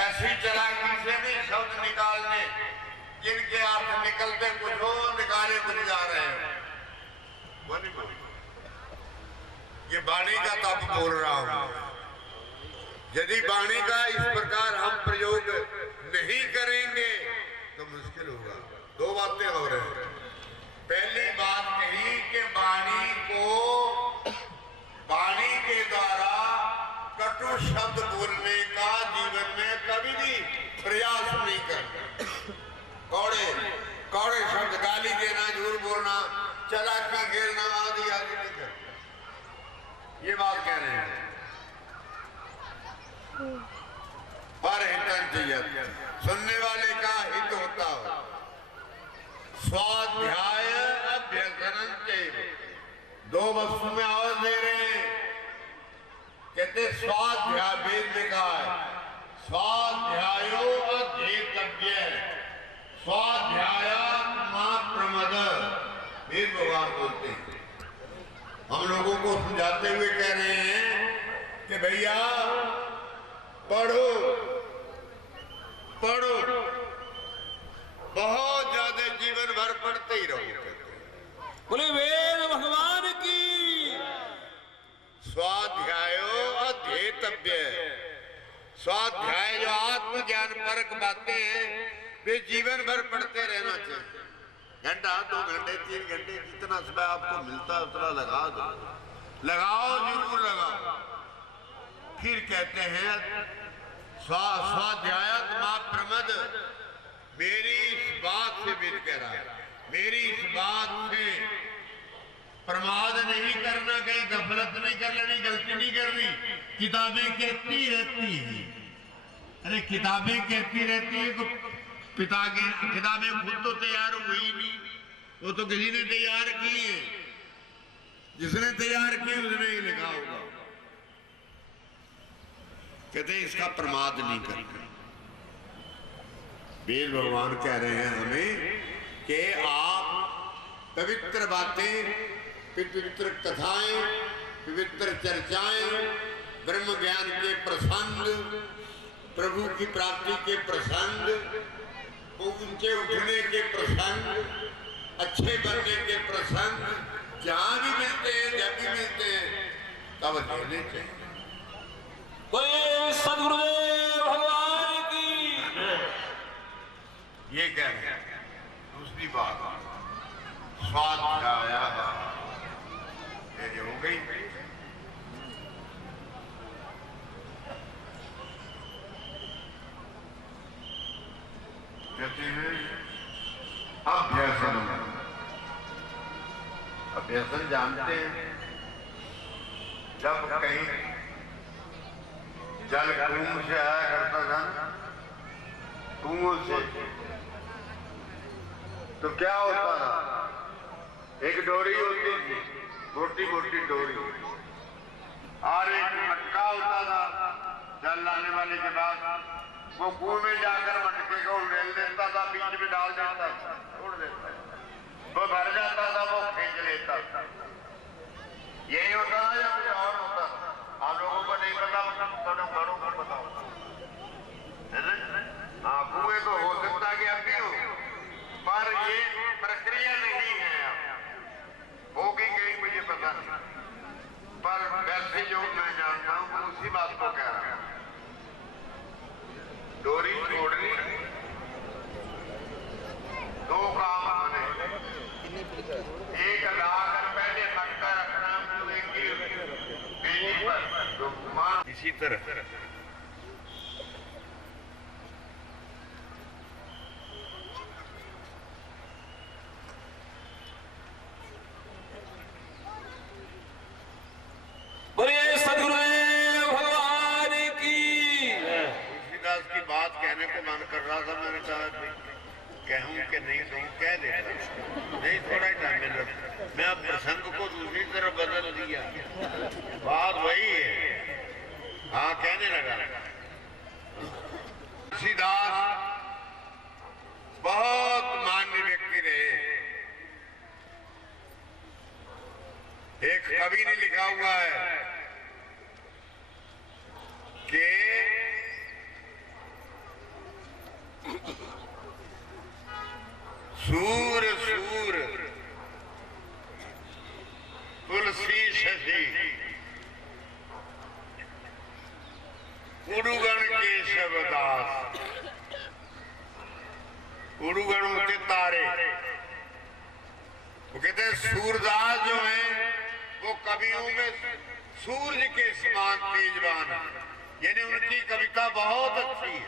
ऐसी चालाकी से भी शब्द निकालने जिनके अर्थ निकलते कुछ हो, निकाले कुछ जा रहे हो, वो नहीं बोल। ये वाणी का तप बोल रहा हूं। यदि वाणी का इस प्रकार हम प्रयोग नहीं करेंगे तो मुश्किल होगा। दो बातें हो रही हैं। पहली बात कही कि वाणी के द्वारा कटु शब्द बोलने का जीवन में कभी भी प्रयास नहीं करना। कौड़े शब्द, गाली देना, झूठ बोलना, चालाकी खेलना आदि आदि नहीं करना। ये बात कह रहे हैं। परिहितं यत्, सुनने वाले का हित होता हो। स्वाध्याय अभ्यसनं चैव, दो वस्तु में और दे रहे हैं। कहते स्वाध्याय, वेद में कहा है स्वाध्यायो अध्येतव्य, स्वाध्यायात् मा प्रमद। फिर भगवान बोलते हैं, हम लोगों को समझाते हुए कह रहे हैं कि भैया पढ़ो पढ़ो, बहुत ज्यादा जीवन भर पढ़ते ही रहो। बोले वेद भगवान की। स्वाध्यायो अध्येतव्य, स्वाध्याय जो आत्मज्ञान परक बातें हैं वे जीवन भर पढ़ते रहना चाहिए। घंटा, 2 घंटे, 3 घंटे, जितना समय आपको मिलता है उतना लगा दो, लगाओ, जरूर लगाओ। फिर कहते हैं स्वाध्यायात् मा प्रमद, मेरी इस बात से विद कह रहा है, मेरी इस बात से प्रमाद नहीं करना, कहीं गफलत नहीं कर लेनी, गलती नहीं करनी। किताबें कहती रहती हैं, अरे किताबें कहती रहती है तो पिता की किताबें खुद तो तैयार हुई नहीं, वो तो किसी ने तैयार की है। जिसने तैयार की उसने ही लिखा होगा। कहते हैं इसका प्रमाद नहीं करना। वेद भगवान कह रहे हैं हमें कि आप पवित्र बातें, पवित्र कथाएं, पवित्र चर्चाएं, ब्रह्म ज्ञान के प्रसंग, प्रभु की प्राप्ति के प्रसंग, ऊंचे उठने के प्रसंग, अच्छे बनने के प्रसंग जहां भी मिलते हैं, जब भी मिलते हैं, तब लेने चाहिए। बोलिए सदगुरुदेव भगवान की। ये कह रहे हैं। दूसरी बात, स्वाध्याय ये हो गई। कहते हैं अभ्यसन। अभ्यसन जानते हैं, जब कहीं जल कुएं से आया करता था, कुओं से, तो क्या होता था, एक डोरी होती थी, मोटी मोटी डोरी, और एक मटका होता था। जल लाने वाले के बाद वो कुएं में जाकर मटके को उड़ेल देता था, बीच में डाल देता था, छोड़ देता था, वो भर जाता था, वो खींच लेता था। यही होता था या कुछ और होता था? आप लोगों को नहीं पता, तो बड़ों को पता होता है ना? हाँ, कुएं तो हो सकता कि अब भी हो, पर ये प्रक्रिया नहीं है, होगी कहीं मुझे पता नहीं, पर वैसे जो मैं जानता हूँ उसी बात को कह रहा हूँ। डोरी छोड़नी, दो काम होने, एक लाकर पहले मटका रखना कुएं की बेनी पर, तो मान इसी तरह बोलिए सदगुरुदेव भगवान की। तुलसीदास की बात कहने को मन कर रहा था, मैंने कहा कहूं कि नहीं कहूं, कह देता, नहीं थोड़ा ही टाइम मिल रहा। मैं अब प्रसंग को दूसरी तरफ बदल दिया, बात वही है। हाँ, कहने लगा तुलसीदास बहुत मान्य व्यक्ति रहे। एक कवि ने लिखा हुआ है कि सूर सूर तुलसी शशि उड़ुगण केशव दास। उड़ुगण उनके तारे, वो कहते हैं सूरदास जो है वो कवियों में सूर्य के समान तेजवान है, यानी उनकी कविता बहुत अच्छी है,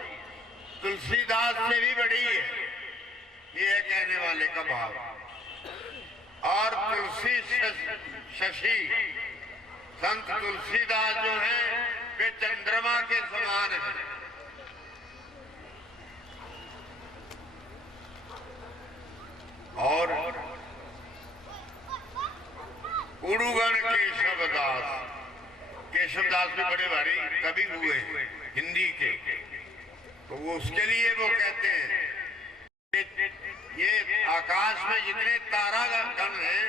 तुलसीदास से भी बड़ी है, ये है कहने वाले का भाव। और तुलसी शशि संत तुलसीदास जो हैं वे चंद्रमा के समान हैं। और उड़ुगण केशवदास, केशवदास भी बड़े भारी कवि हुए हिंदी के, तो वो उसके लिए वो कहते हैं ये आकाश में जितने तारा गण हैं,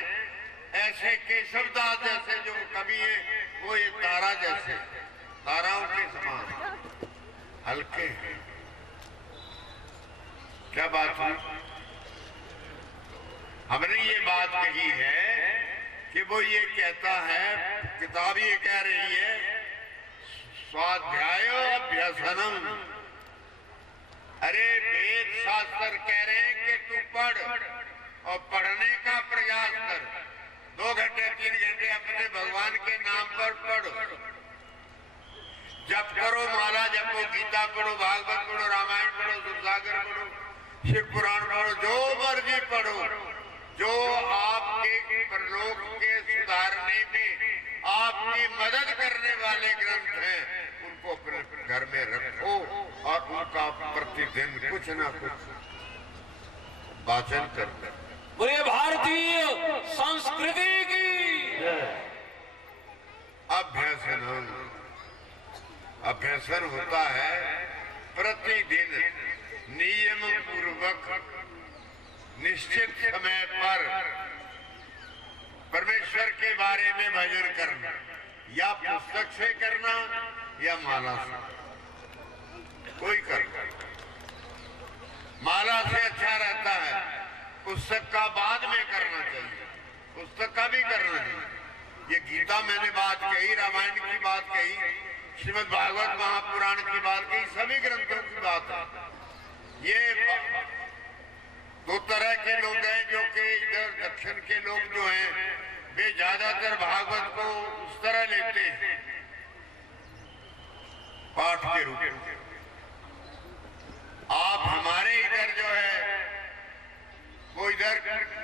ऐसे केशवदास जैसे जो कवि हैं वो ये तारा जैसे, ताराओं के समान हल्के हैं। क्या बात हुई? हमने ये बात कही है कि वो ये कहता है, किताब ये कह रही है स्वाध्याय अभ्यसनम। अरे वेद शास्त्र कह रहे हैं कि तू पढ़ और पढ़ने का प्रयास कर, 2 घंटे 3 घंटे अपने भगवान के नाम पर पढ़ो, जप करो, माला जपो, गीता पढ़ो, भागवत पढ़ो, रामायण पढ़ो, सुरसागर पढ़ो, शिव पुराण पढ़ो, जो मर्जी पढ़ो, जो आपके परलोक के सुधारने में आपकी मदद करने वाले ग्रंथ हैं, उनको अपने घर में रखो और उनका प्रतिदिन कुछ ना कुछ वाचन करो। बोले भारतीय संस्कृति की। अभ्यसन होता है प्रतिदिन नियम पूर्वक निश्चित समय पर परमेश्वर के बारे में भजन करना, या पुस्तक से करना या माला से, कोई करना। माला से अच्छा रहता है, पुस्तक का बाद में करना चाहिए, पुस्तक का भी करना चाहिए। ये गीता मैंने बात कही, रामायण की बात कही, श्रीमद् भागवत महापुराण की बात कही, सभी ग्रंथों की बात है। ये दो तरह के लोग हैं, जो कि इधर दक्षिण के लोग जो हैं वे ज्यादातर भागवत को उस तरह लेते हैं पाठ के रूप में। आप हमारे इधर जो है वो इधर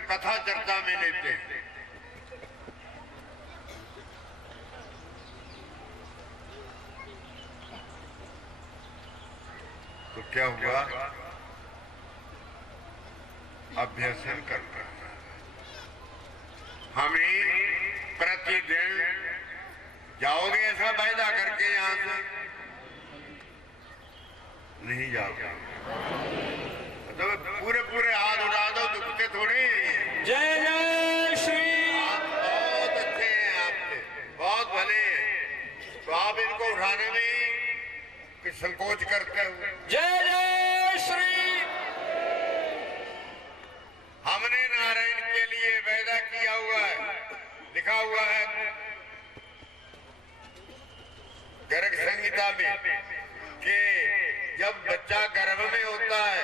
कथा चर्चा में लेते हैं। तो क्या हुआ, अभ्यसन करता है। हमें प्रतिदिन जाओगे ऐसा वायदा करके यहां से नहीं जाओगे, तो पूरे पूरे हाथ उठा दो, दुखते थोड़े। जय जय श्री। आप बहुत अच्छे हैं, आपसे बहुत भले हैं, तो आप इनको उठाने में ही संकोच करते हो। जय जय श्री। हमने नारायण के लिए वायदा किया हुआ है, लिखा हुआ है गर्ग संहिता में कि जब बच्चा गर्भ में होता है,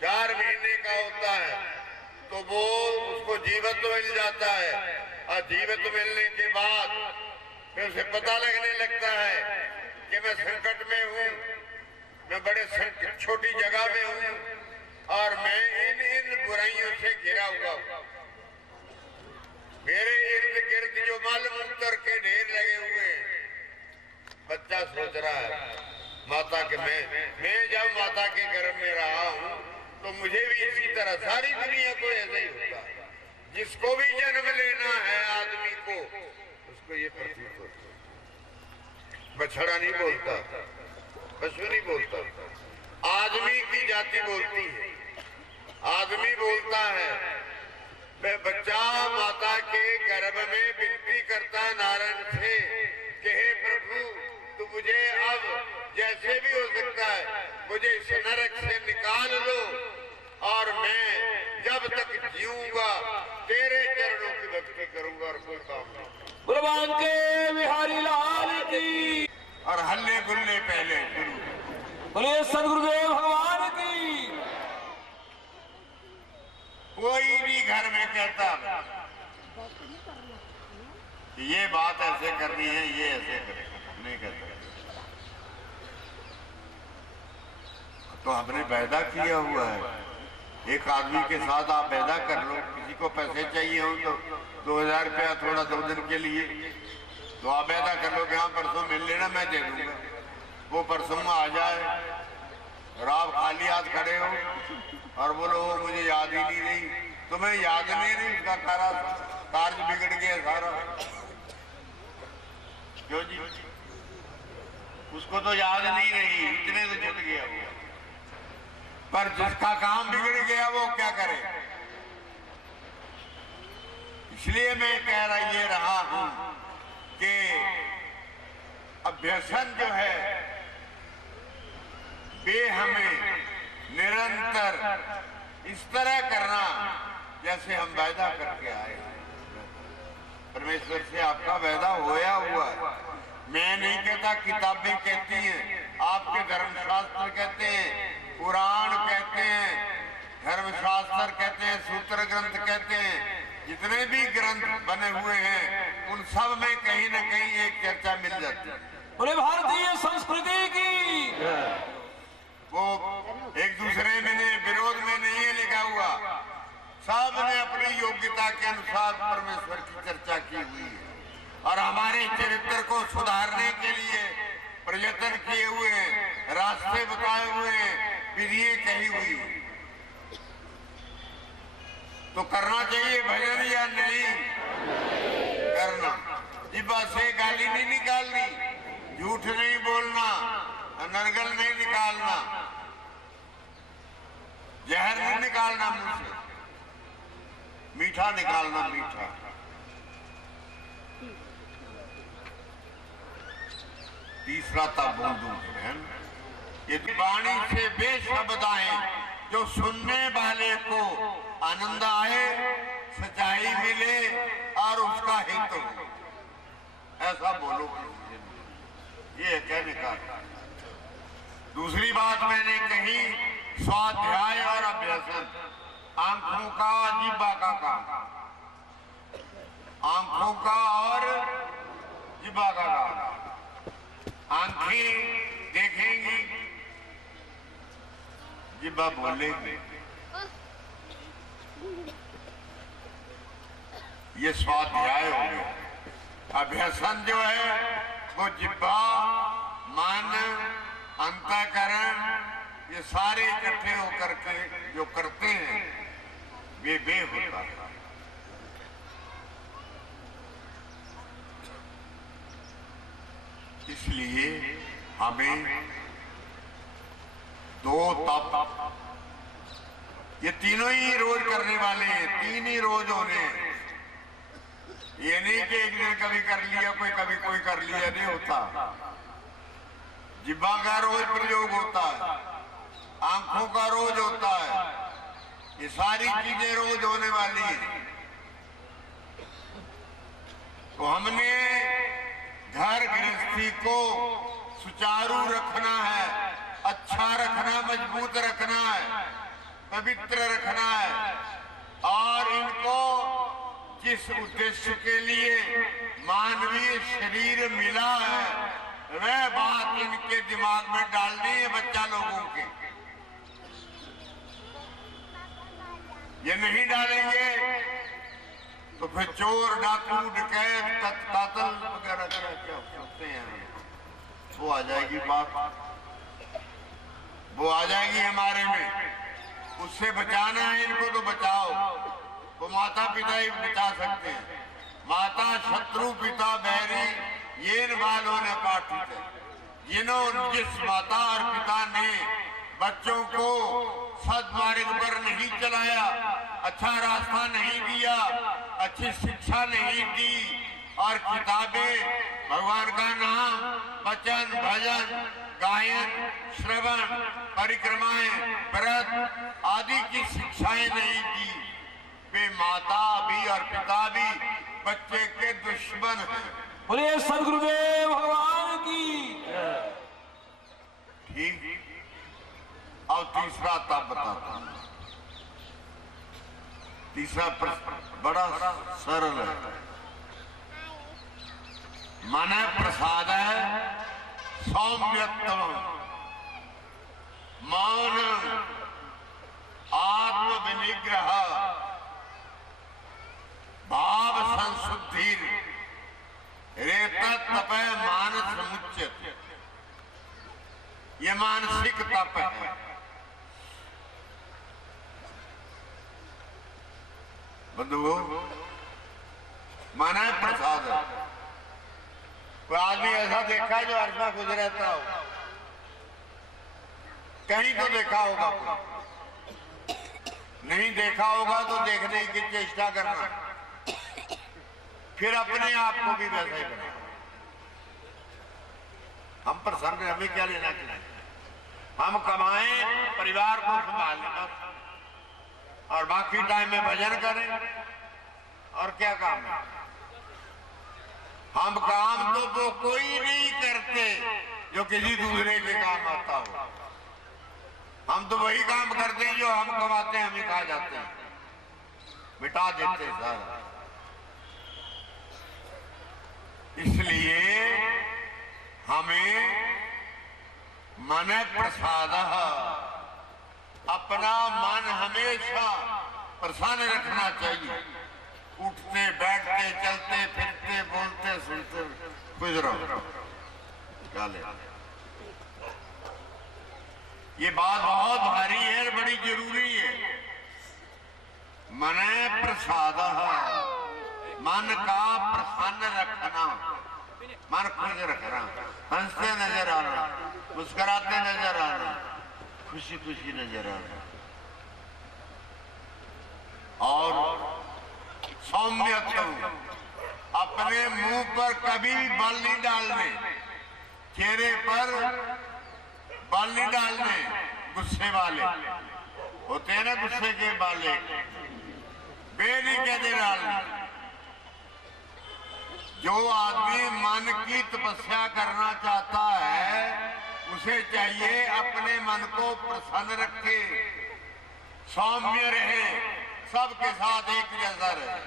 4 महीने का होता है, तो वो उसको जीवत्व मिल जाता है, और जीवत्व मिलने के बाद फिर उसे पता लगने लगता है कि मैं संकट में हूँ, मैं बड़े छोटी जगह में हूँ, और मैं इन बुराइयों से घिरा हुआ हूँ। मेरे इर्द गिर्द जो मल मूत्र के ढेर लगे हुए हैं। बच्चा सोच रहा है माता के, मैं जब माता के गर्भ में रहा हूँ तो मुझे भी इसी तरह, सारी दुनिया को ऐसा ही होता है। जिसको भी जन्म लेना है आदमी को, उसको ये प्रतीत होता है। बछड़ा नहीं बोलता, पशु नहीं बोलता, आदमी की जाति बोलती है। आदमी बोलता है, मैं बच्चा माता के गर्भ में विनती करता नारायण से कि हे प्रभु, तू मुझे अब जैसे भी हो सकता है मुझे इस नरक से निकाल लो, और मैं जब तक जीऊंगा तेरे चरणों की भक्ति करूंगा और कोई काम नहीं। भगवान के बिहारी लाल की। और हल्ले गुल्ले पहले शुरू। बोले सदगुरुदेव भगवान की। कोई भी घर में कहता कि ये बात ऐसे करनी है, ये ऐसे करेगा, नहीं कहता। तो हमने वायदा किया हुआ है। एक आदमी के साथ आप वायदा कर लो, किसी को पैसे चाहिए हो तो 2000 रुपया थोड़ा 2 दिन के लिए, तो आप वायदा कर लो कि हाँ परसों मिल लेना, मैं दे दूंगा। वो परसों में आ जाए और आप खाली हाथ खड़े हो और बोलो वो मुझे याद ही नहीं रही, तुम्हें याद नहीं रही, उसका कार्य बिगड़ गया सारा। क्यों जी? उसको तो याद नहीं रही, इतने से जुट गया वो। पर जिसका काम बिगड़ गया वो क्या करे? इसलिए मैं कह रहा हूं कि अभ्यसन जो है वे हमें निरंतर इस तरह करना जैसे हम वायदा करके आए। परमेश्वर से आपका वायदा होया हुआ है। मैं नहीं कहता, किताबें कहती हैं, आपके धर्मशास्त्र कहते हैं, पुराण कहते हैं, धर्मशास्त्र कहते हैं, सूत्र ग्रंथ कहते हैं, जितने भी ग्रंथ बने हुए हैं उन सब में कहीं न कहीं एक चर्चा मिल जाती है। बोले भारतीय संस्कृति की। वो एक दूसरे में सब ने अपनी योग्यता के अनुसार परमेश्वर की चर्चा की हुई है और हमारे चरित्र को सुधारने के लिए प्रयत्न किए हुए हैं, रास्ते बताए हुए हैं, विधियां कही हुई है। तो करना चाहिए भजन या नहीं करना। जिब्बा से गाली नहीं निकालनी, झूठ नहीं बोलना, नरगल नहीं निकालना, जहर नहीं निकालना मुंह से, मीठा निकालना, मीठा। तीसरा तब बोल दूंगे बहन, यदि वाणी से वे शब्द आए जो सुनने वाले को आनंद आए, सच्चाई मिले और उसका हित हो, ऐसा बोलो। ये कहने का। दूसरी बात मैंने कही, स्वाध्याय और अभ्यासन, आंखों का, जिह्वा का काम, आंखों का और जिह्वा का काम। आंखें देखेंगी, जिह्वा बोलेंगे, ये स्वाध्याय हो गया। अभ्यासन जो है वो जिह्वा, मन, अंतःकरण, ये सारे इकट्ठे होकर के जो करते हैं वे होता है। इसलिए हमें दो तप, ये तीनों ही रोज करने वाले हैं, 3 ही रोज होने हैं। ये नहीं कि एक दिन कभी कर लिया कोई, कभी कोई कर लिया, नहीं होता। जिह्वा का रोज प्रयोग होता है, आंखों का रोज होता है, ये सारी चीजें रोज होने वाली हैं। तो हमने घर गृहस्थी को सुचारू रखना है, अच्छा रखना, मजबूत रखना है, पवित्र रखना है और इनको जिस उद्देश्य के लिए मानवीय शरीर मिला है वह बात इनके दिमाग में डालनी है, बच्चा लोगों के। ये नहीं डालेंगे तो फिर चोर, डाकू, डकैत, कातल वगैरह क्या होते हैं, वो आ जाएगी बात, वो आ जाएगी हमारे में। उससे बचाना है इनको तो बचाओ। वो माता पिता ही बचा सकते हैं। माता शत्रु पिता बैरी ये बालों ने पाठित है। जिस माता और पिता ने बच्चों को सद्मार्ग पर नहीं चलाया, अच्छा रास्ता नहीं दिया, अच्छी शिक्षा नहीं दी और किताबें, भगवान का नाम, वचन, भजन, गायन, श्रवण, परिक्रमाएं, व्रत आदि की शिक्षाएं नहीं दी, वे माता भी और पिता भी बच्चे के दुश्मन हैं। बोलिए सदगुरुदेव भगवान की। ठीक। और तीसरा तब बताता हूं। तीसरा बड़ा सरल है। मन प्रसाद है सौम्यत्व, मौन, आत्म विनिग्रह, भाव संशुद्धि, रेतत तप मानस समुच्चय। ये मानसिक तप है। बंधुओं, मन प्रसाद है। कोई आदमी ऐसा देखा जो अर्थ में गुजर रहता हो, कहीं तो देखा होगा, नहीं देखा होगा तो देखने की चेष्टा करना, फिर अपने आप को भी वैसा ही करना। हम प्रसन्न हैं, हमें क्या लेना चाहिए? हम कमाएं, परिवार को संभालने और बाकी टाइम में भजन करें, और क्या काम है? हम काम तो वो कोई नहीं करते जो किसी दूसरे के काम आता हो। हम तो वही काम करते हैं जो हम कमाते हैं, हम ही खा जाते हैं, मिटा देते हैं सारा। इसलिए हमें मन प्रसाद, अपना मन हमेशा प्रसन्न रखना चाहिए। उठते बैठते चलते फिरते बोलते सुनते खुश रहो। गाले ये बात बहुत भारी है, बड़ी जरूरी है। मन प्रसाद, मन का प्रसन्न रखना, मन खुश रखना, हंसते नजर आना, मुस्कुराते नजर आना, खुशी खुशी नजर आना। और सौम्यत्व, अपने मुंह पर कभी भी बल नहीं डालने, चेहरे पर बल नहीं डालने। गुस्से वाले होते हैं ना, गुस्से के वाले, वे नहीं कहते डालने। जो आदमी मन की तपस्या करना चाहता है, उसे चाहिए अपने मन को प्रसन्न रखे, सौम्य रहे, सबके साथ एक जैसा रहे।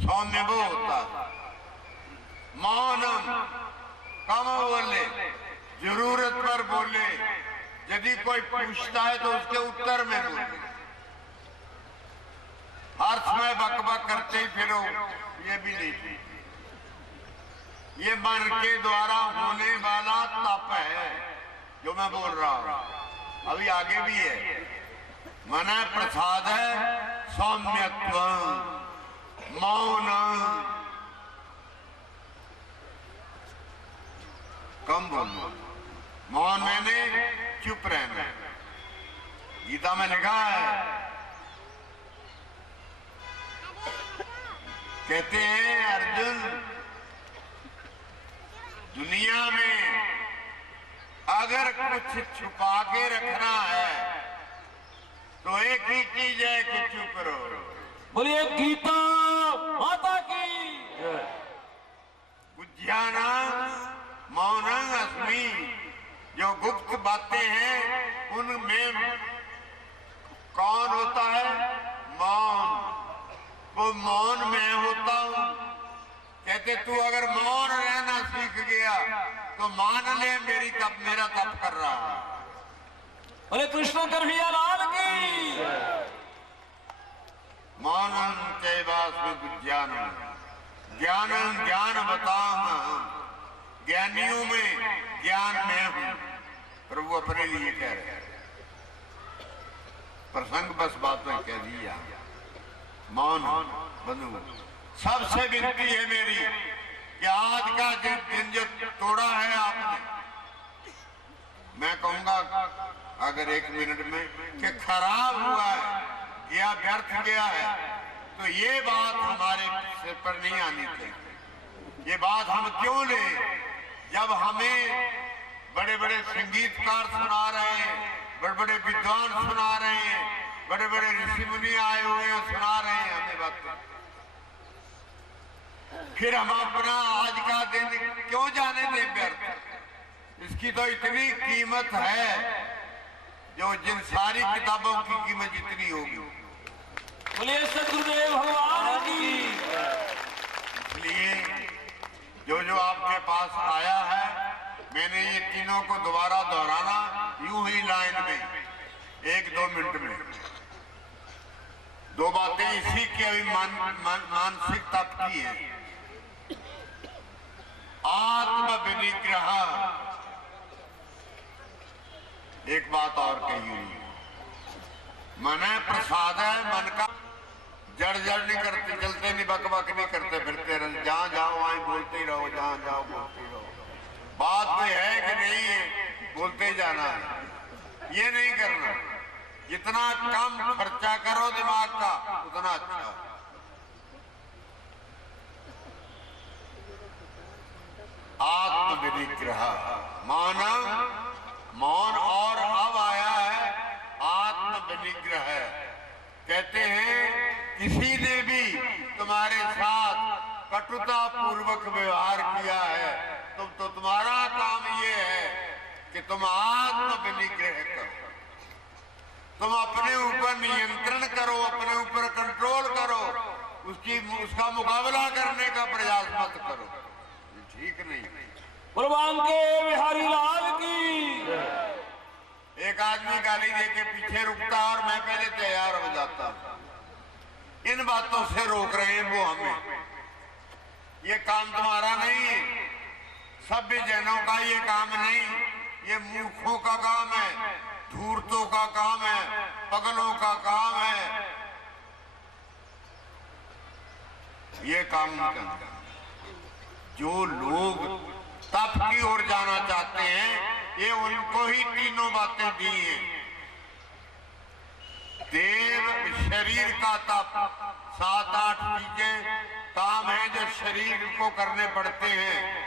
सौम्य वो होता है मौनम, कम बोले, जरूरत पर बोले, यदि कोई पूछता है तो उसके उत्तर में बोले। हर समय बकबक करते ही फिरो, ये भी नहीं। ये मन के द्वारा होने वाला तप है जो मैं बोल रहा हूं, अभी आगे भी है। मन प्रसाद है, सौम्यत्व, मौन, कम बोलना। मौन मैंने चुप रहना। गीता में लिखा है, कहते हैं अर्जुन, दुनिया में अगर कुछ छुपा के रखना है तो एक ही चीज है कि चुप रहो। बोलिए गीता माता की। बुद्धियाना मौनं अस्मि, जो गुप्त बातें हैं उनमें कौन होता है? मौन। वो मौन मैं होता हूं। कहते तू अगर मौन रहना सीख गया तो मान ले मेरा तप कर रहा है। बोले कृष्ण कन्हैया लाल की। मौनम चैवास्मि बुद्ध्यानं, ज्ञानं ज्ञान बताऊं, ज्ञानियों में ज्ञान मैं हूं। प्रभु अपने लिए कह रहे हैं, प्रसंग बस बातें कह दिया। मौन बंधु, सबसे विनती है मेरी कि आज का दिन जो तोड़ा है आपने, मैं कहूंगा अगर 1 मिनट में कि खराब हुआ है या व्यर्थ गया है, तो ये बात हमारे सिर पर नहीं आनी चाहिए। ये बात हम क्यों ले, जब हमें बड़े बड़े संगीतकार सुना रहे हैं, बड़े बड़े विद्वान सुना रहे हैं, बड़े बड़े ऋषि मुनि आए हुए हैं सुना रहे हैं हमें बातें, फिर हम अपना आज का दिन क्यों जाने दें व्यर्थ? इसकी तो इतनी कीमत है जो जिन सारी किताबों की कीमत जितनी होगी। बोलिए सद्गुरुदेव भगवान की। इसलिए जो जो आपके पास आया है, मैंने ये तीनों को दोबारा दोहराना, यूं ही लाइन में 1-2 मिनट में 2 बातें इसी की अभी मानसिक तप की है। आत्म विनिग्रह, एक बात और कही हुई, मन प्रसाद है, मन का जड़ नहीं करते, चलते नहीं, बकबक नहीं करते फिरते रहे, जहां जाओ वहीं बोलते ही रहो, जहां जाओ बोलते ही रहो। बात कोई है कि नहीं है, बोलते जाना है, ये नहीं करना। जितना कम खर्चा करो दिमाग का उतना अच्छा। आत्म विनिग्रह, मौन और अब आया है आत्म विनिग्रह। कहते हैं किसी ने भी तुम्हारे साथ कटुता पूर्वक व्यवहार किया है तो तुम्हारा काम ये है कि तुम आत्म विनिग्रह करो, तुम अपने ऊपर नियंत्रण करो, अपने ऊपर कंट्रोल करो, उसका मुकाबला करने का प्रयास मत करो। ठीक नहीं। कुर्बान के बिहारी लाल की। एक आदमी गाली दे के पीछे रुकता और मैं पहले तैयार हो जाता, इन बातों से रोक रहे हैं वो हमें। ये काम तुम्हारा नहीं है, सभ्य जनों का ये काम नहीं, ये मूर्खों का काम है, धूर्तों का काम है, पगलों का काम है। ये काम नहीं करना। जो लोग तप की ओर जाना चाहते हैं, ये उनको ही तीनों बातें दी हैं। देव शरीर का तप, 7-8 चीजें काम है जो शरीर को करने पड़ते हैं।